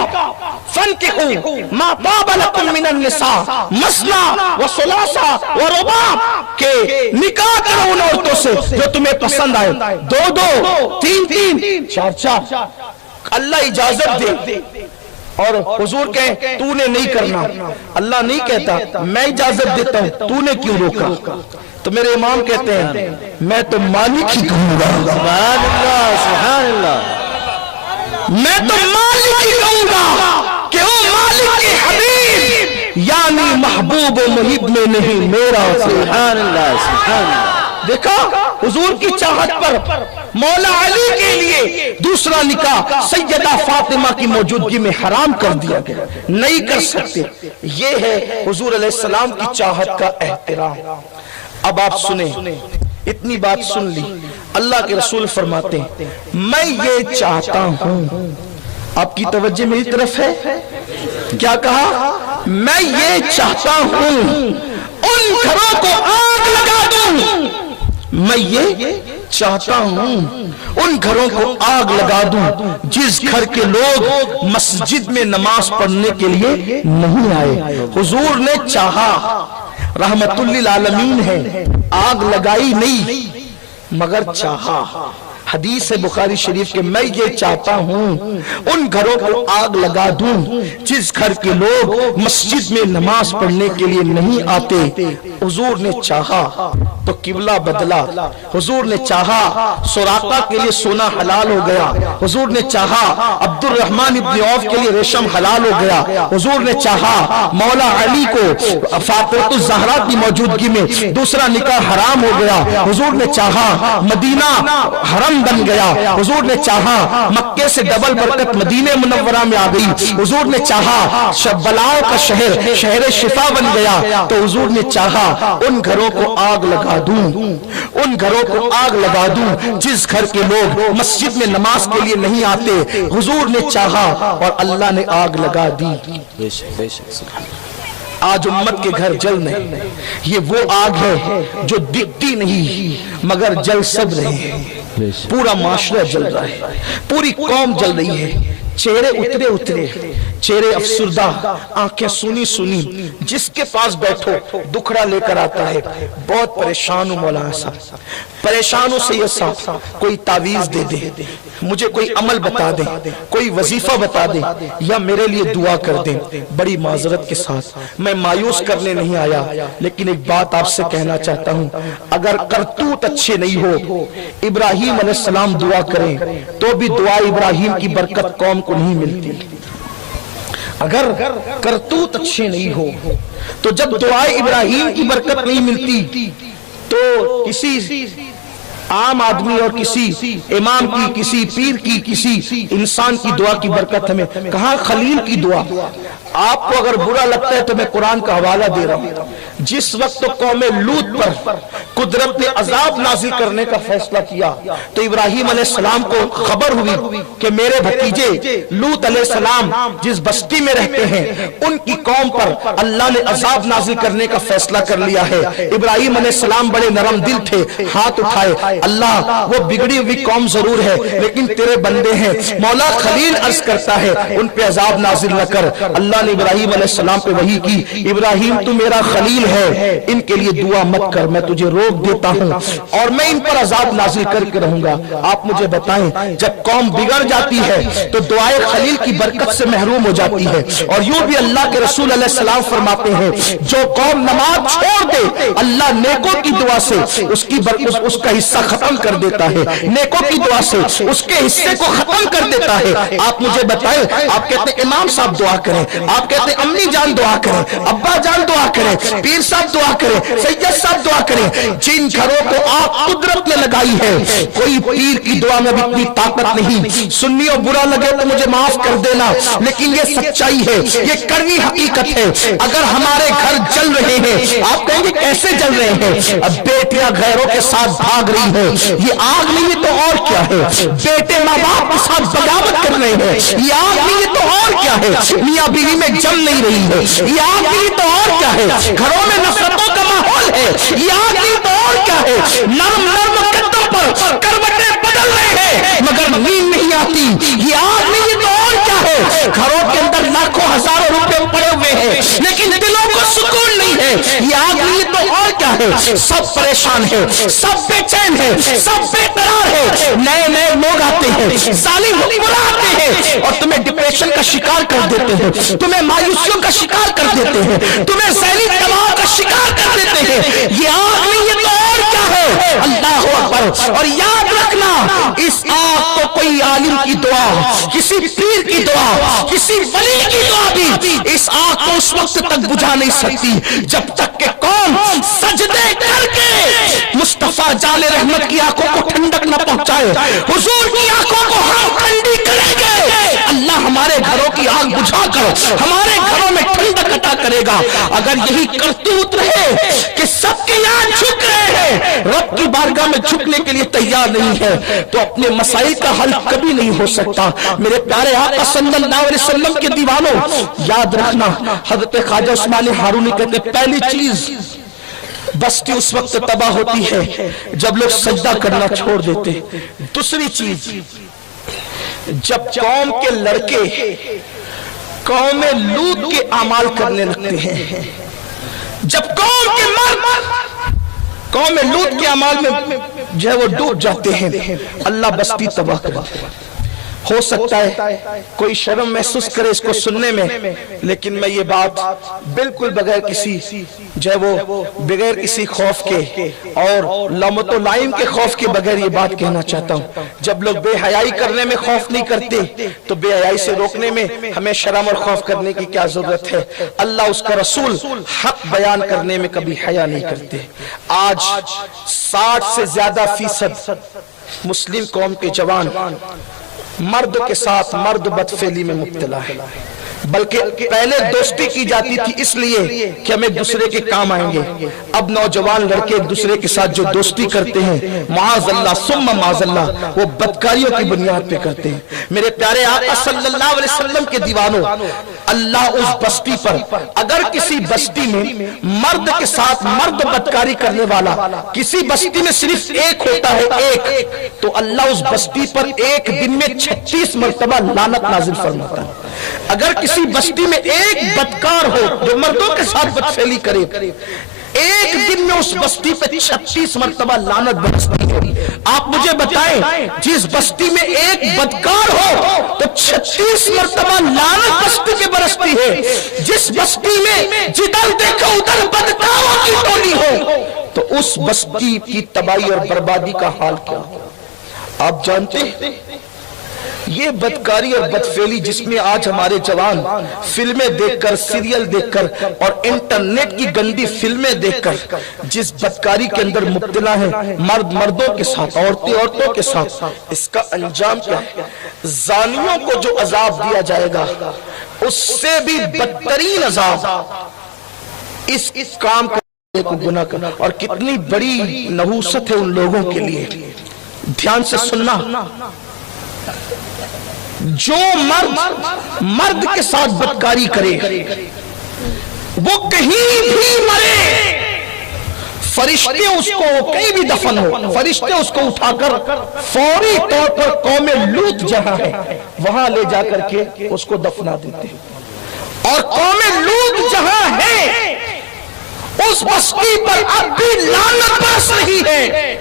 فَانْكِحُوا مَا طَابَ لَكُم مِّنَ النِّسَاءِ مَثْنَىٰ وَثُلَاثَ وَرُبَاع، کہ نکاح کرو ان عورتوں سے جو تمہیں پسند آئے، دو دو، تین تین، چار چار. اللہ اجازت دے اور حضور کہیں تو نے نہیں کرنا. اللہ نہیں کہتا میں اجازت دیتا ہوں، تو نے کیوں روکا؟ تو میرے امام کہتے ہیں میں تو مالک ہی کہوں گا. سبحان اللہ سبحان اللہ. میں تو مالک ہی کہوں گا کہ وہ مالک کے حبیب یعنی محبوب و محب میں نہیں میرا. سبحان اللہ سبحان اللہ. دیکھا حضور کی چاہت پر مولا علی کے لیے دوسرا نکاح سیدہ فاطمہ کی موجودگی میں حرام کر دیا گیا، نہیں کر سکتے. یہ ہے حضور علیہ السلام کی چاہت کا احترام. اب آپ سنیں، اتنی بات سن لی. اللہ کے رسول فرماتے ہیں میں یہ چاہتا ہوں، آپ کی توجہ میری طرف ہے، کیا کہا؟ میں یہ چاہتا ہوں ان گھروں کو آگ لگا دوں. میں یہ چاہتا ہوں ان گھروں کو آگ لگا دوں جس گھر کے لوگ مسجد میں نماز پڑھنے کے لیے نہیں آئے. حضور نے چاہا، رحمت للعالمین ہے، آگ لگائی نہیں مگر چاہا. حدیث بخاری شریف کے میں یہ چاہتا ہوں ان گھروں کو آگ لگا دوں جس گھر کے لوگ مسجد میں نماز پڑھنے کے لیے نہیں آتے. حضور نے چاہا تو قبلہ بدلا. حضور نے چاہا سراقہ کے لیے سونا حلال ہو گیا. حضور نے چاہا عبد الرحمن ابن عوف کے لیے ریشم حلال ہو گیا. حضور نے چاہا مولا علی کو فاطمہ الزہرا کی موجودگی میں دوسرا نکاح حرام ہو گیا. حضور نے چاہا مدینہ حرم بن گیا. حضور نے چاہا مکے سے ڈبل برکت مدینہ منورہ میں آ گئی. حضور نے چاہا بلاؤں کا شہر شہر شفا بن گیا. تو حضور نے چاہا ان گھروں کو آگ لگا دوں، ان گھروں کو آگ لگا دوں جس گھر کے لوگ مسجد میں نماز کے لیے نہیں آتے. حضور نے چاہا اور اللہ نے آگ لگا دی. بے شک بے شک. سبحان اللہ. آج امت کے گھر جل رہے، یہ وہ آگ ہے جو دکھتی نہیں مگر جل سب رہے ہیں. پورا معاشرہ جل رہا ہے، پوری قوم جل رہی ہے. چہرے اترے اترے، چہرے افسردہ، آنکھیں سنی سنی. جس کے پاس بیٹھو دکھڑا لے کر آتا ہے. بہت پریشان ہوں مولانا صاحب، پریشان ہوں سید صاحب، کوئی تعویذ دے دے، مجھے کوئی عمل بتا دیں، کوئی وظیفہ بتا دیں یا میرے لیے دعا کر دیں. بڑی معذرت کے ساتھ میں مایوس کرنے نہیں آیا، لیکن ایک بات آپ سے کہنا چاہتا ہوں. اگر کرتوت اچھے نہیں ہو، ابراہیم علیہ السلام دعا کریں تو بھی دعا ابراہیم کی برکت قوم کو نہیں ملتی. اگر کرتوت اچھے نہیں ہو تو جب دعائے ابراہیم کی برکت نہیں ملتی تو کسی عام آدمی اور کسی امام کی، کسی پیر کی، کسی انسان کی دعا کی برکت ہمیں کہاں؟ خلیل کی دعا. آپ کو اگر برا لگتا ہے تو میں قرآن کا حوالہ دے رہا ہوں. جس وقت قوم لوط پر قدرت نے عذاب نازل کرنے کا فیصلہ کیا تو ابراہیم علیہ السلام کو خبر ہوئی کہ میرے بھتیجے لوط علیہ السلام جس بستی میں رہتے ہیں ان کی قوم پر اللہ نے عذاب نازل کرنے کا فیصلہ کر لیا ہے. ابراہیم علیہ السلام بڑے نرم دل تھے، ہاتھ اٹھائے، اللہ وہ بگڑی ہوئی قوم ضرور ہے لیکن تیرے بندے ہیں. مولا خلیل عرض کرتا ہے ان پہ عذاب نازل نہ کر. اللہ نے ابراہیم علیہ السلام پہ وحی کی، ابراہیم تو میرا خلیل ہے، ان کے لیے دعا مت کر، میں تجھے روک دیتا ہوں اور میں ان پر عذاب نازل کر کے رہوں گا. آپ مجھے بتائیں جب قوم بگڑ جاتی ہے تو دعائے خلیل کی برکت سے محروم ہو جاتی ہے. اور یوں بھی اللہ کے رسول علیہ السلام فرماتے ہیں جو قوم نماز چھوڑ دے اللہ نیکوں کی دعا سے اس کا حصہ ختم کر دیتا ہے، نیکوں کی دعا سے اس کے حصے کو ختم کر دیتا ہے. آپ مجھے بتائیں، آپ کہتے ہیں امام صاحب دعا کریں، آپ کہتے ہیں امی جان دعا کریں، ابا جان دعا کریں، پیر صاحب دعا کریں، سید صاحب دعا کریں. جن گھروں کو آگ قدرت نے لگائی ہے، کوئی پیر کی دعا میں بھی اتنی طاقت نہیں۔ سنیوں برا لگے تو مجھے معاف کر دینا، لیکن یہ سچائی ہے، یہ کڑوی حقیقت ہے۔ اگر ہمارے گھر جل رہے ہیں، آپ کہیں گے کیسے جل رہے ہیں؟ اب بیٹیاں غیروں کے ساتھ بھاگ رہی ہیں، یہ آگ نہیں ہے تو اور کیا ہے؟ بیٹے ماں باپ کے ساتھ بغاوت کر رہے ہیں، یہ آگ نہیں ہے تو اور کیا ہے؟ میاں بیوی میں جم نہیں رہی ہے، یہ آگ نہیں ہے تو اور کیا ہے؟ گھروں میں نفرتوں کا ماحول ہے، یہ آگ نہیں تو اور کیا ہے؟ نرم نرم قدوں پر کروٹیں بدل رہے ہیں مگر نیند نہیں آتی، یہ آگ نہیں ہے تو اور کیا ہے؟ گھروں کے اندر لاکھوں ہزاروں روپے پڑے ہوئے ہیں لیکن دلوں کو سکون نہیں ہے، یہ آگ نہیں ہے تو اور کیا ہے؟ سب پریشان ہے، سب بے چین ہے، سب بے قرار ہے، نئے نئے لوگ آتے ہیں، ظالم حکمراں آتے ہیں اور تمہیں ڈپریشن کا شکار کر دیتے ہیں، تمہیں مایوسیوں کا شکار کر دیتے ہیں، تمہیں ذہنی دباؤ کا شکار کر دیتے ہیں، یہ آگ نہیں ہے تو اور کیا ہے؟ اللہ اکبر۔ اور یاد رکھنا، اس آگ کو کوئی عالم کی دعا، کسی پیر کی دعا، کسی ولی کی دعا بھی اس آگ کو اس وقت تک بجھا نہیں سکتی جب تک کہ قوم سجدے کر کے مصطفیٰ جان رحمت کی آنکھوں کو ٹھنڈک نہ پہنچائے، حضور کی آنکھوں کو ہم ٹھنڈی کریں گے، اللہ ہمارے گھروں کی آگ بجھا کر ہمارے گھروں میں ٹھنڈک عطا کرے گا۔ اگر یہی کرتوت رہے کہ سب کے یہاں جھک رہے ہیں، رب کی بارگاہ میں جھکنے کے لیے تیار نہیں ہے، تو اپنے مسائل کا حل کبھی نہیں ہو سکتا۔ میرے پیارے آقا صلی اللہ علیہ وسلم کے دیوانوں، یاد رکھنا، حضرت خواجہ عثمان ہارونی کہتے پہلی چیز بستی اس وقت تباہ ہوتی ہے جب لوگ سجدہ کرنا چھوڑ دیتے، دوسری چیز جب قوم کے لڑکے قوم لوط کے اعمال کرنے لگتے ہیں، جب قوم کے مرد قوم لوط کے اعمال میں جو ہے وہ ڈوب جاتے ہیں، اللہ بستی تباہ کر دیتا ہے۔ ہو سکتا ہے کوئی شرم محسوس کرے اس کو سننے میں، لیکن میں یہ بات بالکل بغیر کسی جو ہے وہ بغیر کسی خوف کے اور لامت و لائم کے خوف کے بغیر یہ بات کہنا چاہتا ہوں۔ جب لوگ بے حیائی کرنے میں خوف نہیں کرتے تو بے حیائی سے روکنے میں ہمیں شرم اور خوف کرنے کی کیا ضرورت ہے؟ اللہ اس کا رسول حق بیان کرنے میں کبھی حیا نہیں کرتے۔ آج 60 سے زیادہ فیصد مسلم قوم کے جوان مرد کے ساتھ مرد بدفعلی میں مبتلا ہے، بلکہ پہلے دوستی کی جاتی تھی اس لیے کہ ہم ایک دوسرے کے کام آئیں گے، اب نوجوان لڑکے ایک دوسرے کے ساتھ جو دوستی کرتے ہیں معاذ اللہ ثم معاذ اللہ وہ بدکاریوں کی بنیاد پہ کرتے ہیں۔ میرے پیارے آقا صلی اللہ علیہ وسلم کے دیوانوں، اللہ اس بستی پر اگر کسی بستی میں مرد کے ساتھ مرد بدکاری کرنے والا کسی بستی میں صرف ایک ہوتا ہے، ایک، تو اللہ اس بستی پر ایک دن میں 36 مرتبہ لعنت نازل فرماتا ہے۔ اگر کسی بستی میں ایک بدکار ہو جو مردوں کے ساتھ بدفعلی کرے، ایک دن میں اس بستی پہ 36 مرتبہ لعنت برستی ہے۔ آپ مجھے بتائیں جس بستی میں ایک بدکار ہو تو 36 مرتبہ لعنت بستی پہ برستی ہے، جس بستی میں جدھر دیکھو ادھر بدکاروں کی ٹولی ہو تو اس بستی کی تباہی اور بربادی کا حال کیا ہو؟ آپ جانتے ہیں یہ بدکاری اور بدفعلی جس میں آج ہمارے جوان فلمیں دیکھ کر، سیریل دیکھ کر اور انٹرنیٹ کی گندی فلمیں دیکھ کر جس بدکاری کے اندر مبتلا ہے، مرد مردوں کے ساتھ، عورتیں عورتوں کے ساتھ، اس کا انجام کیا ہے؟ زانیوں کو جو عذاب دیا جائے گا اس سے بھی بدترین عذاب اس کام کرنے کو گناہ کرنا۔ اور کتنی بڑی نحوست ہے ان لوگوں کے لیے، دھیان سے سننا، جو مرد کے ساتھ بدکاری کرے وہ کہیں بھی مرے، فرشتے اس کو کہیں بھی دفن ہو، فرشتے اس کو اٹھا کر فوری طور پر قوم لوط جہاں ہے وہاں لے جا کر کے اس کو دفنا دیتے ہیں۔ اور قوم لوط جہاں ہے اس بستی پر اب بھی لعنت برس رہی ہے۔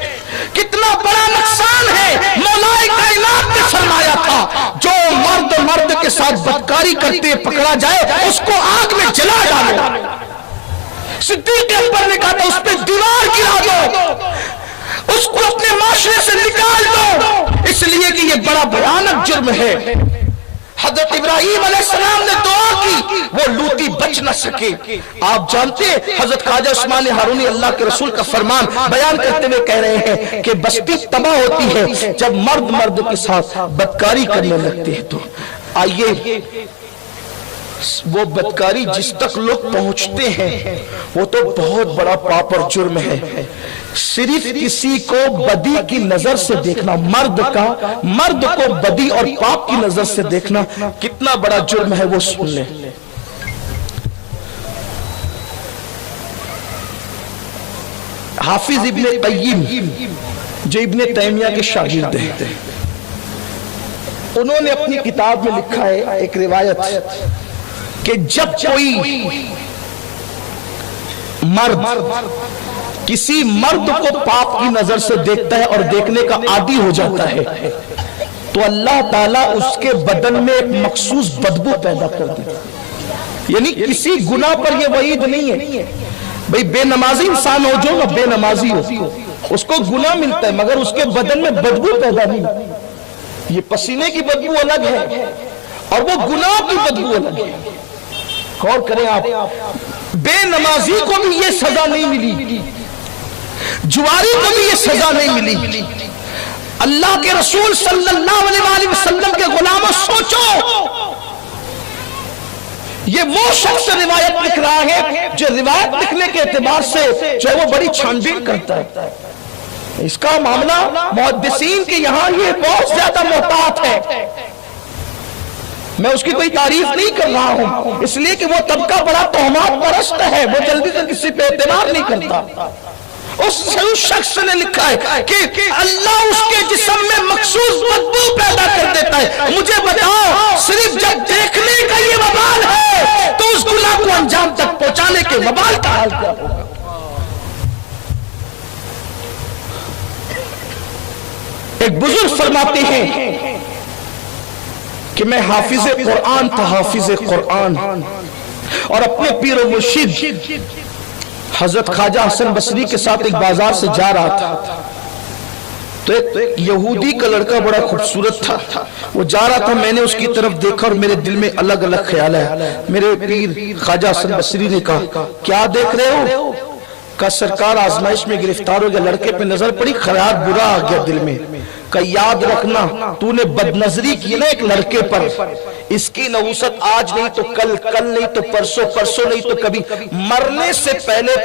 کتنا بڑا نقصان ہے! مولا کائنات نے فرمایا تھا جو مرد کے ساتھ بدکاری کرتے پکڑا جائے اس کو آگ میں جلا ڈالو۔ صدیق اکبر نے کہا تھا اس پہ دیوار گرا دو، اس کو اپنے معاشرے سے نکال دو، اس لیے کہ یہ بڑا بھیانک جرم ہے۔ حضرت ابراہیم علیہ السلام نے دعا کی، وہ لوتی بچ نہ سکے۔ آپ جانتے ہیں حضرت خواجہ عثمان ہارونی اللہ کے رسول کا فرمان بیان کرتے ہوئے کہہ رہے ہیں کہ بستی تباہ ہوتی ہے جب مرد مرد کے ساتھ بدکاری کرنے لگتے ہیں۔ تو آئیے وہ بدکاری جس تک لوگ پہنچتے ہیں وہ تو بہت بڑا پاپ اور جرم ہے۔ صرف کسی کو بدی کی نظر سے دیکھنا، مرد کو بدی اور پاپ کی نظر سے دیکھنا کتنا بڑا جرم ہے وہ سن لیں۔ حافظ ابن قیم جو ابن تیمیہ کے شاگرد ہیں، انہوں نے اپنی کتاب میں لکھا ہے ایک روایت کہ جب کوئی مرد کسی مرد کو پاپ کی نظر سے دیکھتا ہے اور دیکھنے کا عادی ہو جاتا ہے تو اللہ تعالیٰ اس کے بدن میں ایک مخصوص بدبو پیدا کر دیتا ہے۔ یعنی کسی گناہ پر یہ وعید نہیں ہے، بھئی بے نمازی انسان ہو جو نہ بے نمازی ہو، اس کو گناہ ملتا ہے مگر اس کے بدن میں بدبو پیدا نہیں۔ یہ پسینے کی بدبو الگ ہے اور وہ گناہ کی بدبو الگ ہے۔ غور کریں آپ، بے نمازی کو بھی یہ سزا نہیں ملی، جواری کو بھی یہ سزا نہیں ملی۔ اللہ کے رسول صلی اللہ علیہ وسلم کے غلاموں سوچو، یہ وہ شخص روایت لکھ رہا ہے جو روایت لکھنے کے اعتبار سے جو وہ بڑی چھان بین کرتا ہے۔ اس کا معاملہ محدثین کے یہاں یہ بہت زیادہ محتاط ہے۔ میں اس کی کوئی تعریف نہیں کر رہا ہوں، اس لیے کہ وہ طبقہ بڑا تہمات پرست ہے، وہ جلدی سے کسی پہ اعتبار نہیں کرتا۔ اس شخص نے لکھا ہے کہ اللہ اس کے جسم میں مخصوص بدبو پیدا کر دیتا ہے۔ مجھے بتاؤ، صرف جب دیکھنے کا یہ وبال ہے تو اس گناہ کو انجام تک پہنچانے کے وبال کا حال کیا ہوگا؟ ایک بزرگ فرماتے ہیں کہ میں حافظ قرآن تھا، حافظ قرآن، اور اپنے پیر و مرشد حضرت خواجہ حسن بصری کے ساتھ ایک بازار سے جا رہا تھا تو ایک یہودی کا لڑکا بڑا خوبصورت تھا، وہ جا رہا تھا، میں نے اس کی طرف دیکھا اور میرے دل میں الگ الگ خیال ہے۔ میرے پیر خواجہ حسن بصری نے کہا کیا دیکھ رہے ہو؟ کہا سرکار آزمائش میں گرفتار ہو گیا، لڑکے پہ نظر پڑی، خیال برا آ گیا دل میں۔ کہ یاد رکھنا تو نے بد نظری کی نا ایک لڑکے پر، اس کی نحوست آج نہیں تو کل، کل نہیں تو پرسوں، پرسوں نہیں تو کبھی، مرنے سے پہلے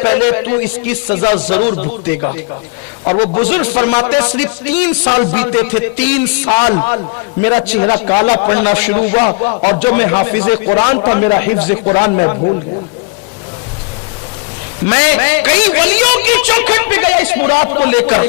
تو اس کی سزا ضرور بھگتے گا۔ اور وہ بزرگ فرماتے صرف 3 سال بیتے تھے، 3 سال میرا چہرہ کالا پڑنا شروع ہوا اور جو میں حافظ قرآن تھا میرا حفظ قرآن میں بھول گیا۔ میں کئی ولیوں کی چوکھٹ پہ گیا اس مراد کو لے کر،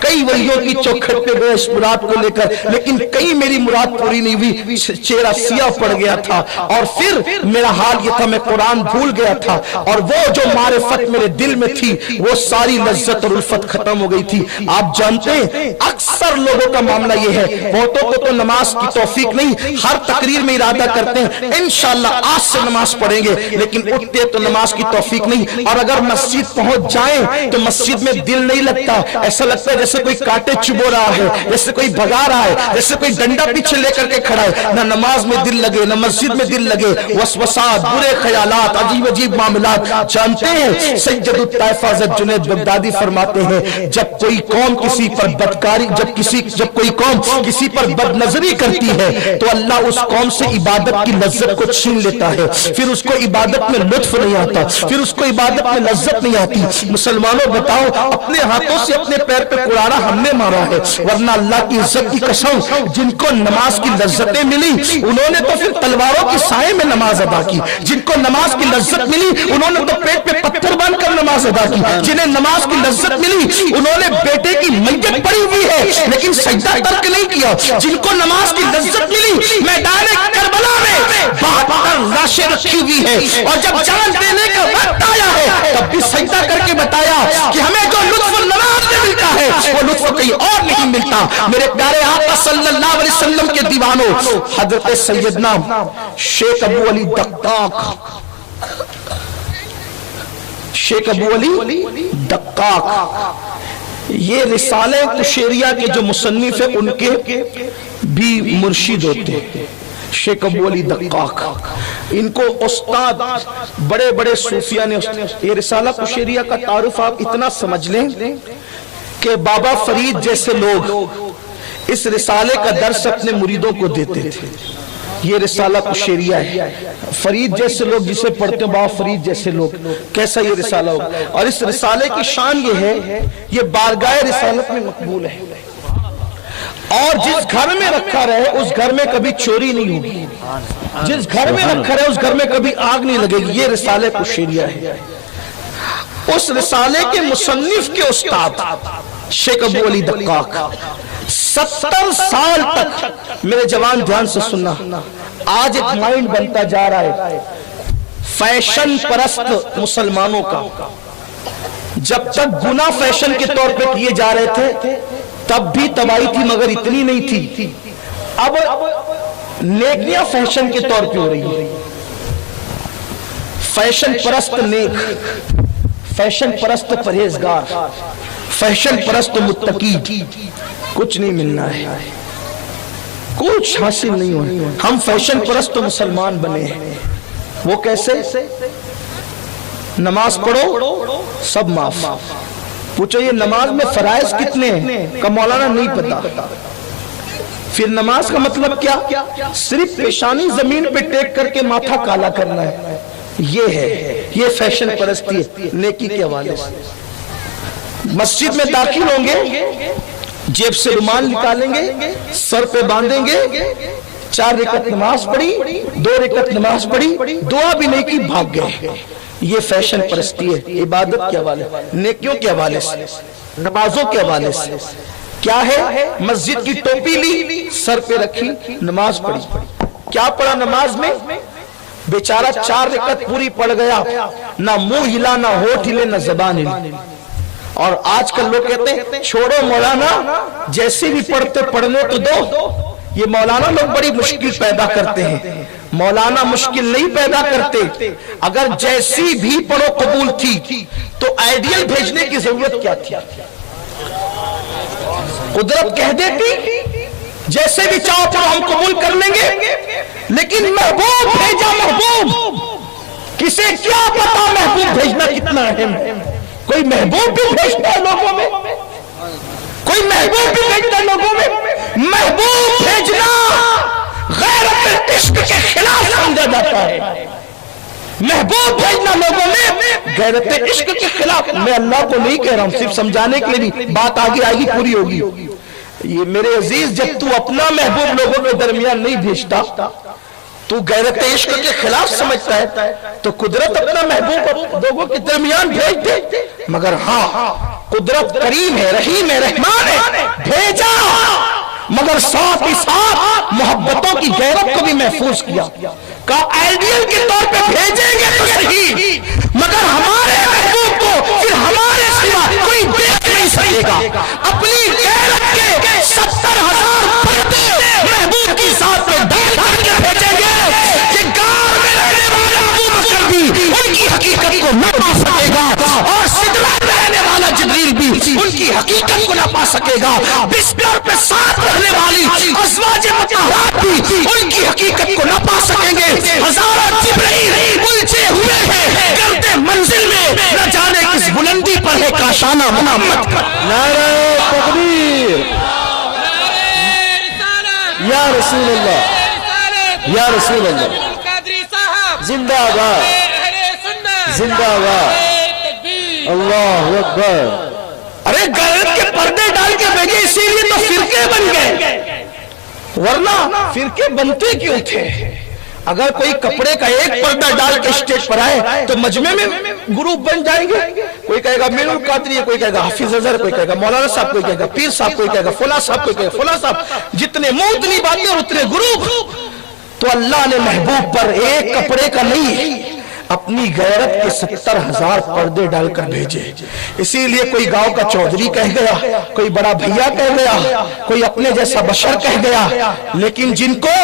کئی ولیوں کی چوکھٹ پہ گیا اس مراد کو لے کر، لیکن کئی میری مراد پوری نہیں ہوئی، چہرہ سیاہ پڑ گیا تھا اور پھر میرا حال یہ تھا میں قرآن بھول گیا تھا اور وہ جو معرفت میرے دل میں تھی وہ ساری لذت اور الفت ختم ہو گئی تھی۔ آپ جانتے ہیں اکثر لوگوں کا معاملہ یہ ہے، بہتوں کو تو نماز کی توفیق نہیں، ہر تقریر میں ارادہ کرتے ہیں انشاءاللہ آج سے نماز پڑھیں گے، لیکن اٹھتے تو نماز کی توفیق نہیں، اور اگر مسجد پہنچ جائیں تو مسجد میں دل نہیں لگتا، ایسا لگتا ہے جیسے کوئی کانٹے چبو رہا ہے، جیسے کوئی بھگا رہا ہے، جیسے کوئی ڈنڈا پیچھے لے کر کے کھڑا ہے، نہ نماز میں دل لگے نہ مسجد میں دل لگے، وسوسات، برے خیالات، عجیب عجیب معاملات۔ جانتے ہیں سید الطائفہ حضرت جنید بغدادی فرماتے ہیں جب کوئی قوم کسی پر بدکاری، جب کوئی قوم کسی پر بد نظری کرتی ہے تو اللہ اس قوم سے عبادت کی لذت کو چھین لیتا ہے، پھر اس کو عبادت میں لطف نہیں آتا، پھر اس کو عبادت میں لذت نہیں آتی۔ مسلمانوں بتاؤ اپنے ہاتھوں سے اپنے پیر پہ کڑاڑا ہم نے مارا ہے، ورنہ اللہ کی عزت کی قسم جن کو نماز کی لذتیں ملی انہوں نے تو پھر تلواروں کی سائے میں نماز ادا کی، جن کو نماز کی لذت ملی انہوں نے تو پیٹ پہ پتھر باندھ کر نماز ادا کی، جنہیں نماز کی لذت ملی انہوں نے بیٹے کی میت پڑی ہوئی ہے لیکن سجدہ ترک نہیں کیا، جن کو نماز کی لذت ملی میدان کربلا میں 72 لاشیں رکھی ہوئی ہے اور جب جان دینے کا وقت آیا ہے تب بھی سجدہ کر کے بتایا کہ ہمیں جو لطف نماز میں ملتا ہے وہ لطف کہیں اور نہیں ملتا۔ میرے پیارے آقا صلی اللہ علیہ وسلم کے دیوانوں، حضرت سیدنا شیخ ابو علی دقاق، شیخ ابو علی دقاق یہ رسالہ قشیریہ کے جو مصنف ہیں ان کے بھی مرشد ہوتے ہیں۔ شیخ ابو علی دقاق، ان کو استاد بڑے بڑے صوفیہ نے، یہ رسالہ قشیریہ کا تعارف آپ اتنا سمجھ لیں کہ بابا فرید جیسے لوگ اس رسالے کا درس اپنے مریدوں کو دیتے تھے. یہ رسالہ قشیریہ ہے. فرید جیسے لوگ جسے پڑھتے ہیں، بابا فرید جیسے لوگ، کیسا یہ رسالہ ہوگا. اور اس رسالے کی شان یہ ہے، یہ بارگاہ رسالت میں مقبول ہے، اور جس گھر میں رکھا رہے اس گھر میں کبھی چوری نہیں ہوگی، جس گھر میں رکھا رہے اس گھر میں کبھی آگ نہیں لگے گی. یہ رسالہ قشیریہ ہے. اس رسالے کے مصنف کے استاد شیخ ابو علی دقاق 70 سال تک، میرے جوان دھیان سے سننا، آج ایک مائنڈ بنتا جا رہا ہے فیشن پرست مسلمانوں کا. جب تک گناہ فیشن کے طور پہ کیے جا رہے تھے تب بھی تباہی تھی، مگر اتنی نہیں تھی. اب نیکیاں فیشن کے طور پہ ہو رہی ہیں. فیشن پرست نیک، فیشن پرست پرہیزگار، فیشن پرست متقی، کچھ نہیں ملنا ہے، کچھ حاصل نہیں ہونا. ہم فیشن پرست مسلمان بنے ہیں. وہ کیسے؟ نماز پڑھو سب معاف. پوچھو یہ نماز میں فرائض کتنے ہیں؟ کہ مولانا نہیں پتا. پھر نماز کا مطلب کیا؟ صرف پیشانی زمین پہ ٹیک کر کے ماتھا کالا کرنا ہے. یہ ہے، یہ فیشن پرستی ہے نیکی کے حوالے سے. مسجد میں داخل ہوں گے، جیب سے رومال نکالیں گے، سر پہ باندھیں گے، 4 رکعت نماز پڑھی، 2 رکعت نماز پڑھی، دعا بھی نہیں کی، بھاگ گئے. یہ فیشن پرستی ہے. عبادت کے حوالے، نیکیوں کے حوالے سے، نمازوں کے حوالے سے کیا ہے؟ مسجد کی ٹوپی لی، سر پہ رکھی، نماز پڑھی. کیا پڑھا نماز میں؟ بیچارہ 4 رکعت پوری پڑھ گیا، نہ منہ ہلا، نہ ہونٹ ہلے، نہ زبان ہلی. اور آج کل لوگ کہتے ہیں چھوڑو مولانا، جیسے بھی پڑھتے پڑھنے تو دو. یہ مولانا لوگ بڑی مشکل پیدا کرتے ہیں. مولانا مشکل نہیں پیدا کرتے. اگر جیسی بھی پڑھو قبول تھی تو آئیڈیل بھیجنے کی ضرورت کیا تھی؟ قدرت کہہ دیتی جیسے بھی چاہو پڑھو ہم قبول کر لیں گے، لیکن محبوب بھیجا. محبوب کسے کیا پتا محبوب بھیجنا کتنا اہم ہے. کوئی محبوب بھی بھیجتا ہے لوگوں میں، کوئی محبوب بھی بھیجتا ہے لوگوں میں. محبوب بھیجنا غیرت عشق کے خلاف سمجھا جاتا ہے. محبوب بھیجنا لوگوں میں غیرت عشق کے خلاف. میں اللہ کو نہیں کہہ رہا ہوں، صرف سمجھانے کے لیے بھی، بات آگے آئے گی پوری ہوگی. یہ میرے عزیز، جب تو اپنا محبوب لوگوں کے درمیان نہیں بھیجتا، تو غیرت عشق کے خلاف سمجھتا ہے، تو قدرت اپنا محبوب لوگوں کے درمیان بھیج دے. مگر ہاں، قدرت کریم ہے، رحیم ہے، رحمان ہے، بھیجا، مگر ساتھ ہی ساتھ محبتوں کی غیرت کو بھی محفوظ کیا. کہ آئیڈیل کے طور پہ بھیجیں گے تو صحیح، مگر ہمارے محبوب کو پھر ہمارے سوا کوئی دیکھ نہیں سکے گا. اپنی غیرت کے 70,000 پردے محبوب کی ذات میں ڈال کے بھیجیں گے کہ گار میں رہنے والا ابو بکر بھی ان کی حقیقت کو نہ پا سکے گا، اور سدرات میں رہنے والا جبریل بھی ان کی حقیقت کو نہ پا سکے گا. بستر پہ ساتھ رہنے والی ازواج مطہرات بھی ان کی حقیقت کو نہ پا سکیں گے. ہزاروں جبرائیل الجھے ہوئے ہیں کرتے منزل میں، نہ جانے کس بلندی پر ہے کاشانہ محمد کا. نعرہ تکبیر، یا رسول اللہ، یا رسول اللہ، زندہ باد، زندہ باد، اللہ اکبر. ارے غیرت کے پردے ڈال کے بھیجے، اسی لیے تو فرقے بن گئے، ورنہ فرقے بنتے کیوں تھے؟ اگر کوئی کپڑے کا ایک پردہ ڈال کے اسٹیج پر آئے تو مجمع میں گروپ بن جائیں گے. کوئی کہے گا میر القادری، کوئی کہے گا حافظ اظہر، کوئی کہے گا مولانا صاحب، کوئی کہے گا پیر صاحب، کوئی کہے گا فلاں صاحب، کوئی کہے گا فلاں صاحب. جتنے منہ اتنی باتیں اور اتنے گروپ. تو اللہ نے محبوب پر ایک کپڑے کا نہیں، اپنی غیرت کے 70,000 پردے ڈال کر بھیجے. اسی لیے کوئی گاؤں کا چودھری کہہ گیا، کوئی بڑا بھیا کہہ گیا، کوئی اپنے جیسا بشر کہہ گیا، لیکن جن کو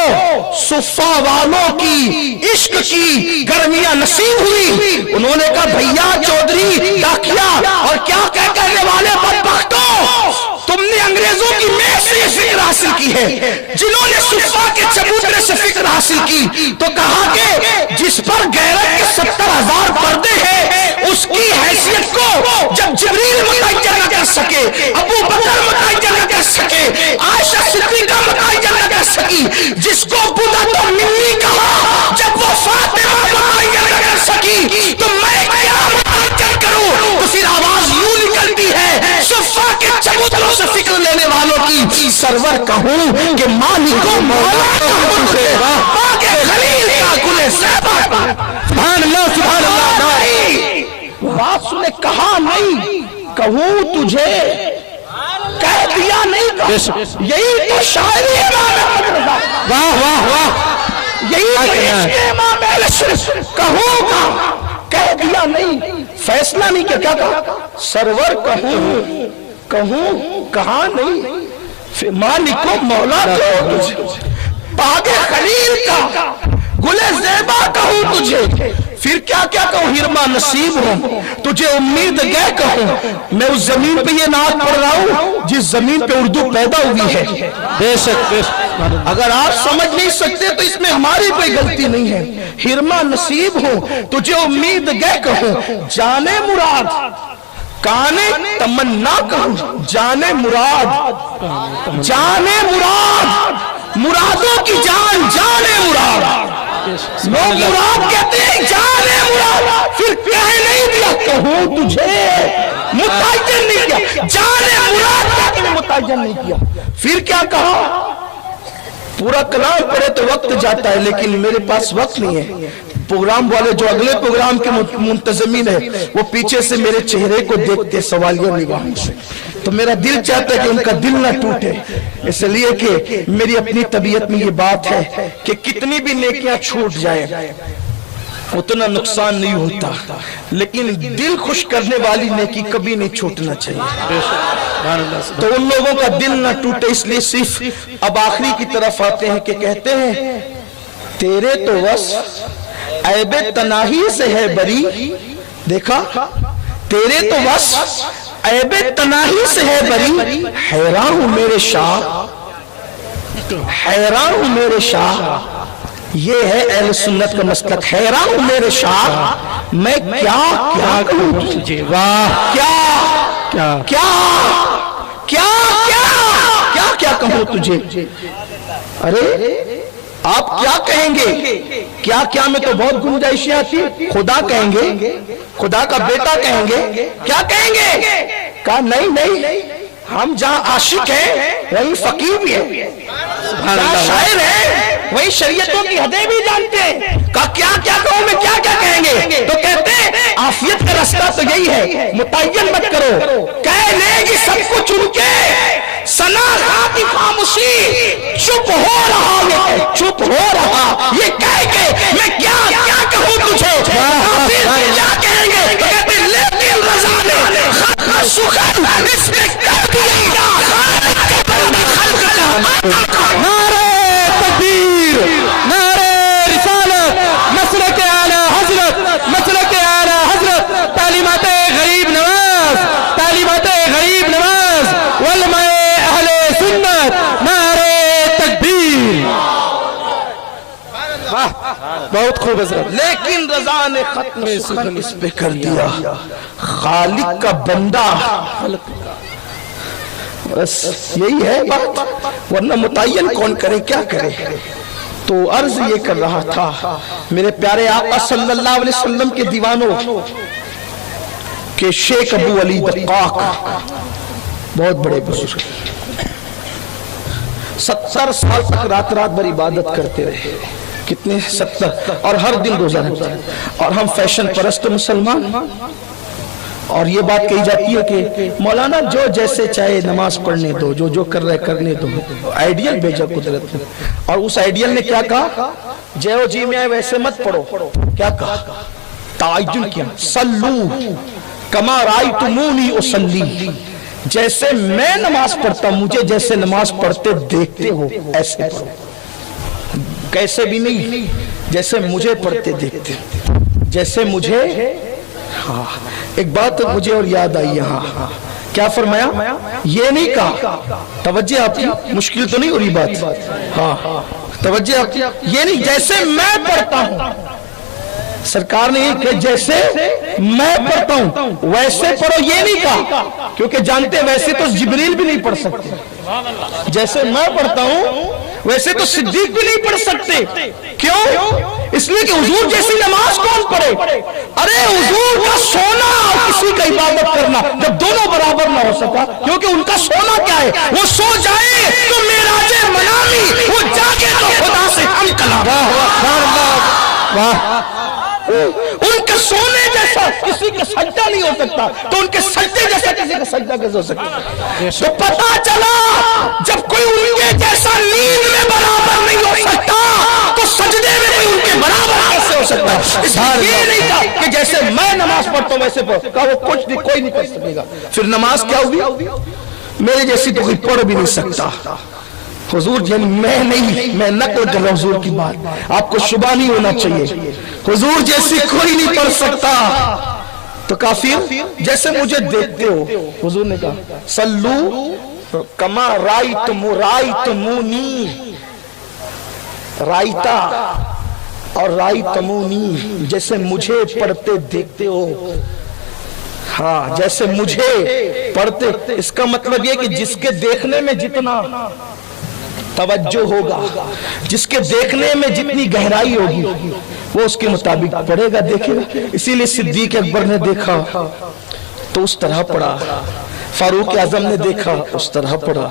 صفہ والوں کی عشق کی گرمیاں نصیب ہوئی، انہوں نے کہا بھیا چودھری ڈاکیا اور کیا کہنے والے بدبختوں، تم نے انگریزوں کی میل سے یہ فکر حاصل کی ہے. جنہوں نے صفا کے چبوترے سے فکر حاصل کی تو کہا کہ جس پر غیرت کے 70,000 پردے ہیں اس کی حیثیت کو جب جبریل متعین نہ کر سکے، ابو بکر متعین نہ کر سکے، عائشہ صدیقہ متعین نہ کر سکی، جس کو بدعت و منی کہا جب وہ فاطمہ متعین نہ کر سکی تو میں کیا متعین کروں؟ تو پھر آواز یوں نکلتی ہے صفا کے چبوتروں سے فکر لینے والوں کی، سرور کہوں کہ مالک و مولا پاک خلیل کا گل زیبا. سبحان اللہ سبحان اللہ. نہیں بات سنے، کہا نہیں کہوں تجھے، کہہ دیا نہیں. یہی تو شاعری امام احمد رضا. واہ واہ واہ. یہی تو عشق امام اہل سنت. کہوں گا، کہہ دیا نہیں، فیصلہ نہیں کیا. کیا کہا؟ سرور کہوں کہا نہیں. مالک و مولا کو پاک خلیل کا گل زیبا کہوں تجھے. پھر کیا کیا کہوں؟ ہرما نصیب ہوں، تجھے امید گے کہوں. میں اس زمین پہ یہ نعت پڑھ رہا ہوں جس زمین پہ اردو پیدا ہوئی ہے. بے شک اگر آپ سمجھ نہیں سکتے تو اس میں ہماری کوئی غلطی نہیں ہے. ہرما نصیب ہوں، تجھے امید گے کہوں. جانے مراد کانے تمنا کہوں. جانے مراد، جانے مراد، مرادوں کی جان، جانے مراد. لوگ مراد کہتے ہیں جانے مراد، پھر کہہ نہیں دیا کہوں تجھے، متعین نہیں کیا. جانے مراد کہتے ہیں متعین نہیں کیا. پھر کیا کہا؟ پورا کلام پڑھے تو وقت جاتا ہے لیکن میرے پاس وقت نہیں ہے. پروگرام والے جو اگلے پروگرام کے منتظمین ہیں وہ پیچھے سے میرے چہرے کو دیکھتے سوالیہ نگاہوں سے، تو میرا دل چاہتا ہے کہ ان کا دل نہ ٹوٹے، اس لیے کہ میری اپنی طبیعت میں یہ بات ہے کہ کتنی بھی نیکیاں چھوٹ جائیں اتنا نقصان نہیں ہوتا، لیکن دل خوش کرنے والی نیکی کبھی نہیں چھوٹنا چاہیے. تو ان لوگوں کا دل نہ ٹوٹے اس لیے صرف اب آخری کی طرف آتے ہیں کہ کہتے ہیں تیرے تو وصف عیب تناہی سے ہے بری. دیکھا، تیرے تو وصف عیب تناہی سے ہے بری. حیران ہوں میرے شاہ، حیران ہوں میرے شاہ. یہ ہے اہل سنت کا مسلک. حیران ہوں میرے شاہ، میں کیا کیا کہوں تجھے. واہ، کیا کیا کیا کیا کیا کیا کہوں تجھے. ارے آپ کیا کہیں گے؟ کیا کیا میں تو بہت گنجائشیں آتی. خدا کہیں گے، خدا کا بیٹا کہیں گے، کیا کہیں گے؟ کہا نہیں نہیں، ہم جہاں عاشق ہیں وہیں فقیر بھی ہے، جہاں شاعر ہے وہی شریعتوں کی حدیں بھی جانتے ہیں. کہا کیا کیا کہوں میں، کیا کیا کہیں گے؟ تو کہتے ہیں عافیت کا رستہ تو یہی ہے، متعین مت کرو. کہہ لے گی سب کچھ ان کے سنا خاطی خاموشی، چپ ہو رہا یہ، چپ ہو رہا یہ کہہ کے میں کیا کیا کہوں تجھے. کیا کہیں گے؟ تو کہتے ہیں لیکن رضا نے خط سخن اس میں کر دیا خالق کا خلق کا. نعرہ تکبیر، نعرہ رسالت، مسلک اعلی حضرت، مسلک اعلی حضرت، تعلیمات غریب نواز، تعلیمات غریب نواز، علماء اہل سنت. نعرہ تکبیر. بہت خوب حضرت. لیکن رضا نے ختم سخن اس پہ کر دیا خالق کا بندہ. بس یہی ہے بات، ورنہ متعین کون کرے، کیا کرے. تو عرض یہ کر رہا تھا میرے پیارے آقا صلی اللہ علیہ وسلم کے دیوانوں کہ شیخ ابو علی دقاق بہت بڑے بزرگ 70 سال تک رات رات بھر عبادت کرتے رہے. کتنے؟ 70. اور ہر دن روزہ رکھتے ہیں. اور ہم فیشن پرست مسلمان، اور یہ بات کہی جاتی ہے کہ مولانا جو جیسے چاہے نماز پڑھنے دو، جو جو کر رہے کرنے دو. آئیڈیل بھیجا قدرت نے، اور اس آئیڈیل نے کیا کہا؟ جیو جی میں آئے ویسے مت پڑھو. کیا کہا؟ تعین کیا، صلو کما رأیتمونی اصلی، جیسے میں نماز پڑھتا ہوں مجھے جیسے نماز پڑھتے دیکھتے ہو ایسے پڑھو. کیسے بھی نہیں، جیسے مجھے پڑھتے دیکھتے، جیسے مجھے. ہاں ایک بات مجھے اور یاد آئی یہاں کیا فرمایا؟ یہ نہیں کہا، توجہ آپ کی، مشکل تو نہیں ہو رہی بات، ہاں توجہ آپ کی، یہ نہیں جیسے میں پڑھتا ہوں، سرکار نے یہ کہ جیسے میں پڑھتا ہوں ویسے پڑھو، یہ نہیں کہا، کیونکہ جانتے ویسے تو جبریل بھی نہیں پڑھ سکتے، جیسے میں پڑھتا ہوں ویسے تو صدیق بھی نہیں پڑھ سکتے، کیوں؟ اس لیے کہ حضور جیسی نماز کون پڑھے؟ ارے حضور کا سونا اور کسی کا عبادت کرنا جب دونوں برابر نہ ہو سکا، کیونکہ ان کا سونا کیا ہے؟ وہ سو جائے تو معراج منامی، وہ جاگے تو خدا سے ہم کلام، ان کے سونے جیسا کسی کا سجدہ نہیں ہو سکتا، تو ان کے سجدے جیسا کسی کا سجدہ کیسے ہو سکتا؟ تو پتا چلا جب کوئی ان کے جیسا نیند میں برابر نہیں ہو سکتا تو سجدے میں کوئی ان کے برابر کیسے ہو سکتا؟ یہ نہیں کہا کہ جیسے میں نماز پڑھتا ہوں ویسے پڑھو، کہا وہ کچھ نہیں، کوئی نہیں کر سکے گا، پھر نماز کیا ہوگی؟ میرے جیسی تو کوئی پڑھ بھی نہیں سکتا۔ حضور یعنی میں نہیں، میں نقل کر رہا ہوں حضور کی بات، آپ کو شبہ نہیں ہونا چاہیے، حضور جیسی کوئی نہیں پڑھ سکتا۔ تو کافر جیسے مجھے دیکھتے ہو، حضور نے کہا صلو کما رائیتمونی، رائیتا اور رائیتمونی، جیسے مجھے پڑھتے دیکھتے ہو، ہاں جیسے مجھے پڑھتے، اس کا مطلب یہ کہ جس کے دیکھنے میں جتنا توجہ ہوگا، جس کے دیکھنے میں جتنی گہرائی ہوگی وہ اس کے مطابق پڑھے گا، دیکھے گا۔ اسی لیے صدیق اکبر نے دیکھا تو اس طرح پڑھا، فاروق اعظم نے دیکھا اس طرح پڑھا،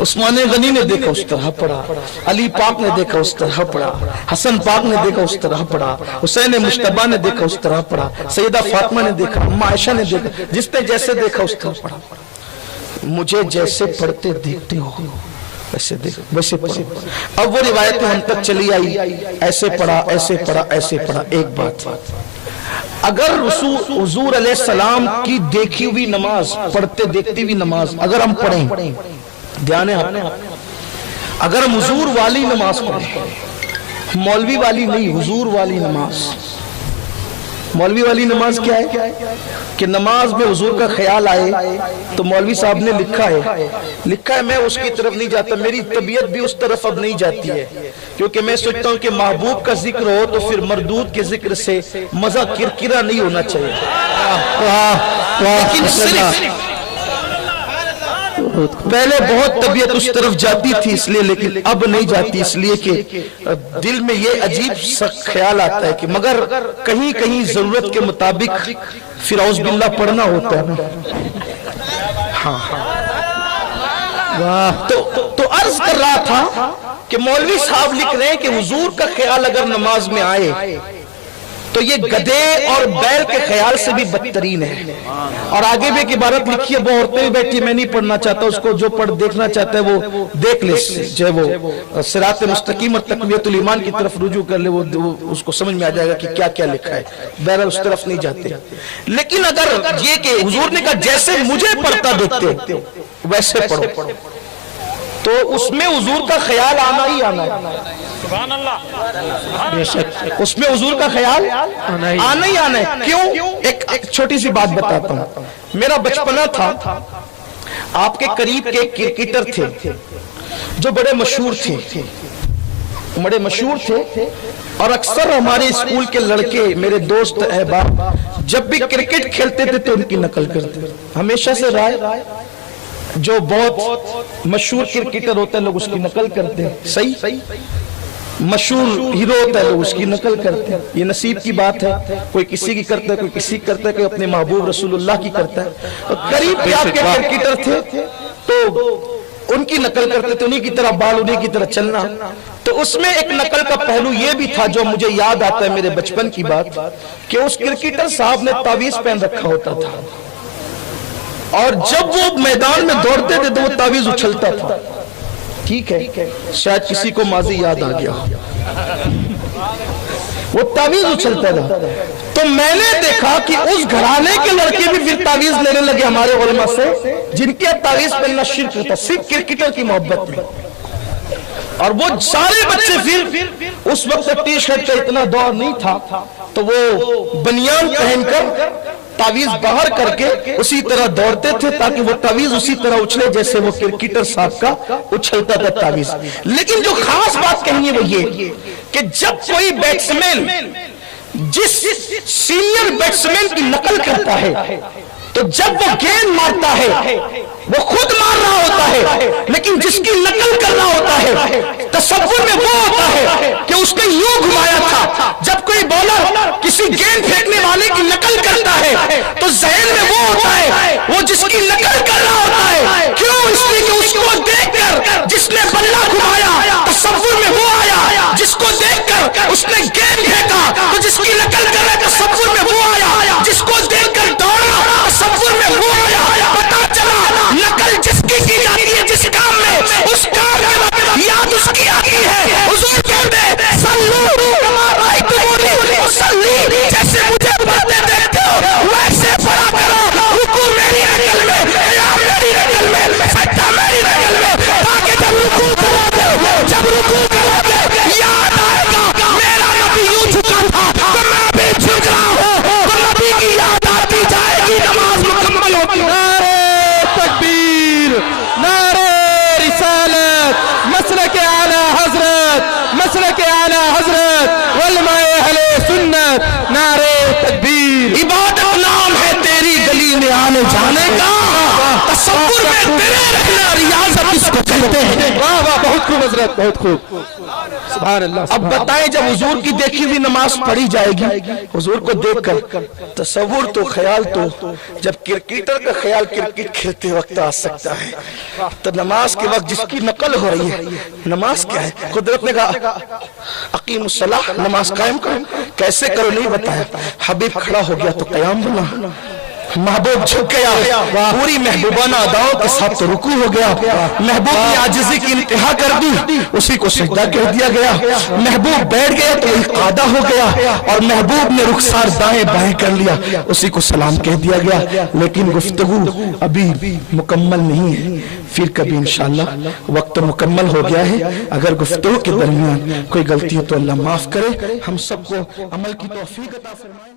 عثمان غنی نے دیکھا اس طرح پڑھا، علی پاک نے دیکھا اس طرح پڑھا، حسن پاک نے دیکھا اس طرح پڑھا، حسین مجتبیٰ نے دیکھا اس طرح پڑھا، سیدہ فاطمہ نے دیکھا، اماں عائشہ نے دیکھا، جس نے جیسے دیکھا اس طرح پڑھا۔ مجھے جیسے پڑھتے دیکھتے ہو ویسے پڑھو۔ اب وہ روایتیں ہم تک چلی آئی، ایسے پڑھا ایسے پڑھا ایسے پڑھا۔ ایک بات، اگر حضور علیہ السلام کی دیکھی ہوئی نماز، پڑھتے دیکھتی ہوئی نماز اگر ہم پڑھیں، دھیان ہے آپ، اگر ہم حضور والی نماز پڑھیں، مولوی والی نہیں، حضور والی نماز۔ مولوی والی نماز کیا ہے؟ کہ نماز میں حضور کا خیال آئے تو مولوی صاحب نے لکھا ہے میں اس کی طرف نہیں جاتا، میری طبیعت بھی اس طرف اب نہیں جاتی ہے، کیونکہ میں سوچتا ہوں کہ محبوب کا ذکر ہو تو پھر مردود کے ذکر سے مزہ کرکرا نہیں ہونا چاہیے، لیکن صرف پہلے بہت طبیعت اس طرف جاتی تھی اس لیے، لیکن اب نہیں جاتی، اس لیے کہ دل میں یہ عجیب سا خیال آتا ہے کہ مگر کہیں کہیں ضرورت کے مطابق پھر اعوذ باللہ پڑھنا ہوتا ہے۔ ہاں تو عرض کر رہا تھا کہ مولوی صاحب لکھ رہے ہیں کہ حضور کا خیال اگر نماز میں آئے تو یہ گدے اور بیل کے خیال سے بھی بدترین ہے۔ اور آگے بھی ایک عبارت لکھی ہے، وہ عورتیں بھی بیٹھی، میں نہیں پڑھنا چاہتا، اس کو جو دیکھنا چاہتا ہے وہ دیکھ لے، جو وہ صراط مستقیم اور تقویت الایمان کی طرف رجوع کر لے، وہ اس کو سمجھ میں آ جائے گا کہ کیا کیا لکھا ہے۔ بہرحال اس طرف نہیں جاتے، لیکن اگر یہ کہ حضور نے کہا جیسے مجھے پڑھتا دیکھتے ویسے پڑھو، تو اس میں حضور کا خیال آنا ہی آنا ہے، سبحان اللہ، بے شک اس میں حضور کا خیال آنا ہی آنا ہے۔ کیوں؟ ایک چھوٹی سی بات بتاتا ہوں، میرا بچپنا تھا، آپ کے قریب کے کرکٹر تھے جو بڑے مشہور تھے، اور اکثر ہمارے اسکول کے لڑکے، میرے دوست احباب، جب بھی کرکٹ کھیلتے تھے تو ان کی نقل کرتے، ہمیشہ سے رائے جو بہت مشہور کرکٹر ہوتا ہے لوگ اس کی نقل کرتے ہیں، صحیح، مشہور ہیرو ہوتا ہے لوگ اس کی نقل کرتے ہیں، یہ نصیب کی بات ہے، کوئی کسی کی کرتا ہے، کوئی کسی کی کرتا ہے، کوئی اپنے محبوب رسول اللہ کی کرتا ہے۔ اور قریب بھی آپ کے کرکٹر تھے تو ان کی نقل کرتے تھے، انہی کی طرح بال، انہی کی طرح چلنا۔ تو اس میں ایک نقل کا پہلو یہ بھی تھا جو مجھے یاد آتا ہے میرے بچپن کی بات، کہ اس کرکٹر صاحب نے تعویذ پہن رکھا ہوتا تھا، اور جب وہ میدان میں دوڑتے تھے تو وہ تعویذ اچھلتا تھا۔ ٹھیک ہے، شاید کسی کو ماضی یاد آ گیا، وہ تعویذ اچھلتا تھا۔ تو میں نے دیکھا کہ اس گھرانے کے لڑکے بھی پھر تعویذ لینے لگے ہمارے علماء سے، جن کے تعویذ پہننا شرک تھا، صرف کرکٹر کی محبت میں۔ اور وہ سارے بچے پھر اس وقت ٹی شرٹ کا اتنا دور نہیں تھا، تو وہ بنیان پہن کر تعویذ باہر کر کے اسی طرح دوڑتے تھے تاکہ وہ تعویذ اسی طرح اچھلے جیسے وہ کرکٹر صاحب کا اچھلتا تھا تعویذ. لیکن جو خاص بات کہنی ہے وہ یہ کہ جب کوئی بیٹسمین جس سینئر بیٹسمین کی نقل کرتا ہے تو جب وہ گیند مارتا ہے وہ خود مار رہا ہوتا ہے لیکن جس کی نقل کر رہا ہوتا ہے تصور میں وہ ہوتا ہے کہ اس نے یوں گھمایا تھا. جب کوئی بالر کسی گیند پھینکنے والے کی نقل کرتا ہے تو ذہن میں وہ ہوتا ہے وہ جس کی نقل کر رہا ہوتا ہے. کیوں؟ اس لیے کہ اس کو دیکھ کر جس نے بلہ گھمایا تصور میں وہ آیا, جس کو دیکھ کر اس نے گیند پھینکا تو جس کی نقل کر رہا تصور میں وہ آیا, جس کو دیکھ کر دوڑا تصور میں وہ آیا. پتا چلا نقل جس کی جاتی ہے جس کام میں اس کام کے وقت یاد اس کی آتی ہے. حضور کہتے ہیں صلو کما رأیتمونی اصلی, جیسے مجھے پڑھتے دیکھتے ہو ویسے پڑھا کرو. رکوع میری نقل میں, قیام میری نقل میں, سجدہ میری نقل میں, تاکہ جب رکوع کروگے یاد آئے گا میرا نبی یوں جھکا تھا تو میں بھی جھک رہا ہوں, تو نبی کی یاد آتی جائے گی, نماز مکمل ہوگی. مسلک اعلی حضرت, مسلک اعلی حضرت علماء اہل سنت, نعرہ تکبیر. عبادت نام ہے تیری گلی میں آنے جانے کا, تصور میں تیرے رکھنا ریاضت اس کو کہتے ہیں. واہ واہ, بہت خوب حضرت, بہت خوب, سبحان اللہ. اب بتائیں جب حضور کی دیکھی ہوئی نماز پڑھی جائے گی, حضور کو دیکھ کر تصور تو خیال تو جب کرکٹر کا خیال کرکٹ کھیلتے وقت آ سکتا ہے, تو نماز کے وقت جس کی نقل ہو رہی ہے نماز کیا ہے؟ قدرت نے کہا اقیم الصلاۃ, نماز قائم کرو. کیسے کرو نہیں بتایا, حبیب کھڑا ہو گیا تو قیام بنا, محبوب جھک گیا پوری محبوبانہ اداؤں کے ساتھ تو رکوع ہو گیا, محبوب کی عاجزی کی انتہا کر دی اسی کو سجدہ کہہ دیا گیا, محبوب بیٹھ گئے تو ایک قعدہ ہو گیا, اور محبوب نے رخسار دائیں بائیں کر لیا اسی کو سلام کہہ دیا گیا. لیکن گفتگو ابھی مکمل نہیں ہے, پھر کبھی انشاءاللہ وقت مکمل ہو گیا ہے. اگر گفتگو کے درمیان کوئی غلطی ہے تو اللہ معاف کرے, ہم سب کو عمل کی توفیق عطا فرمائے.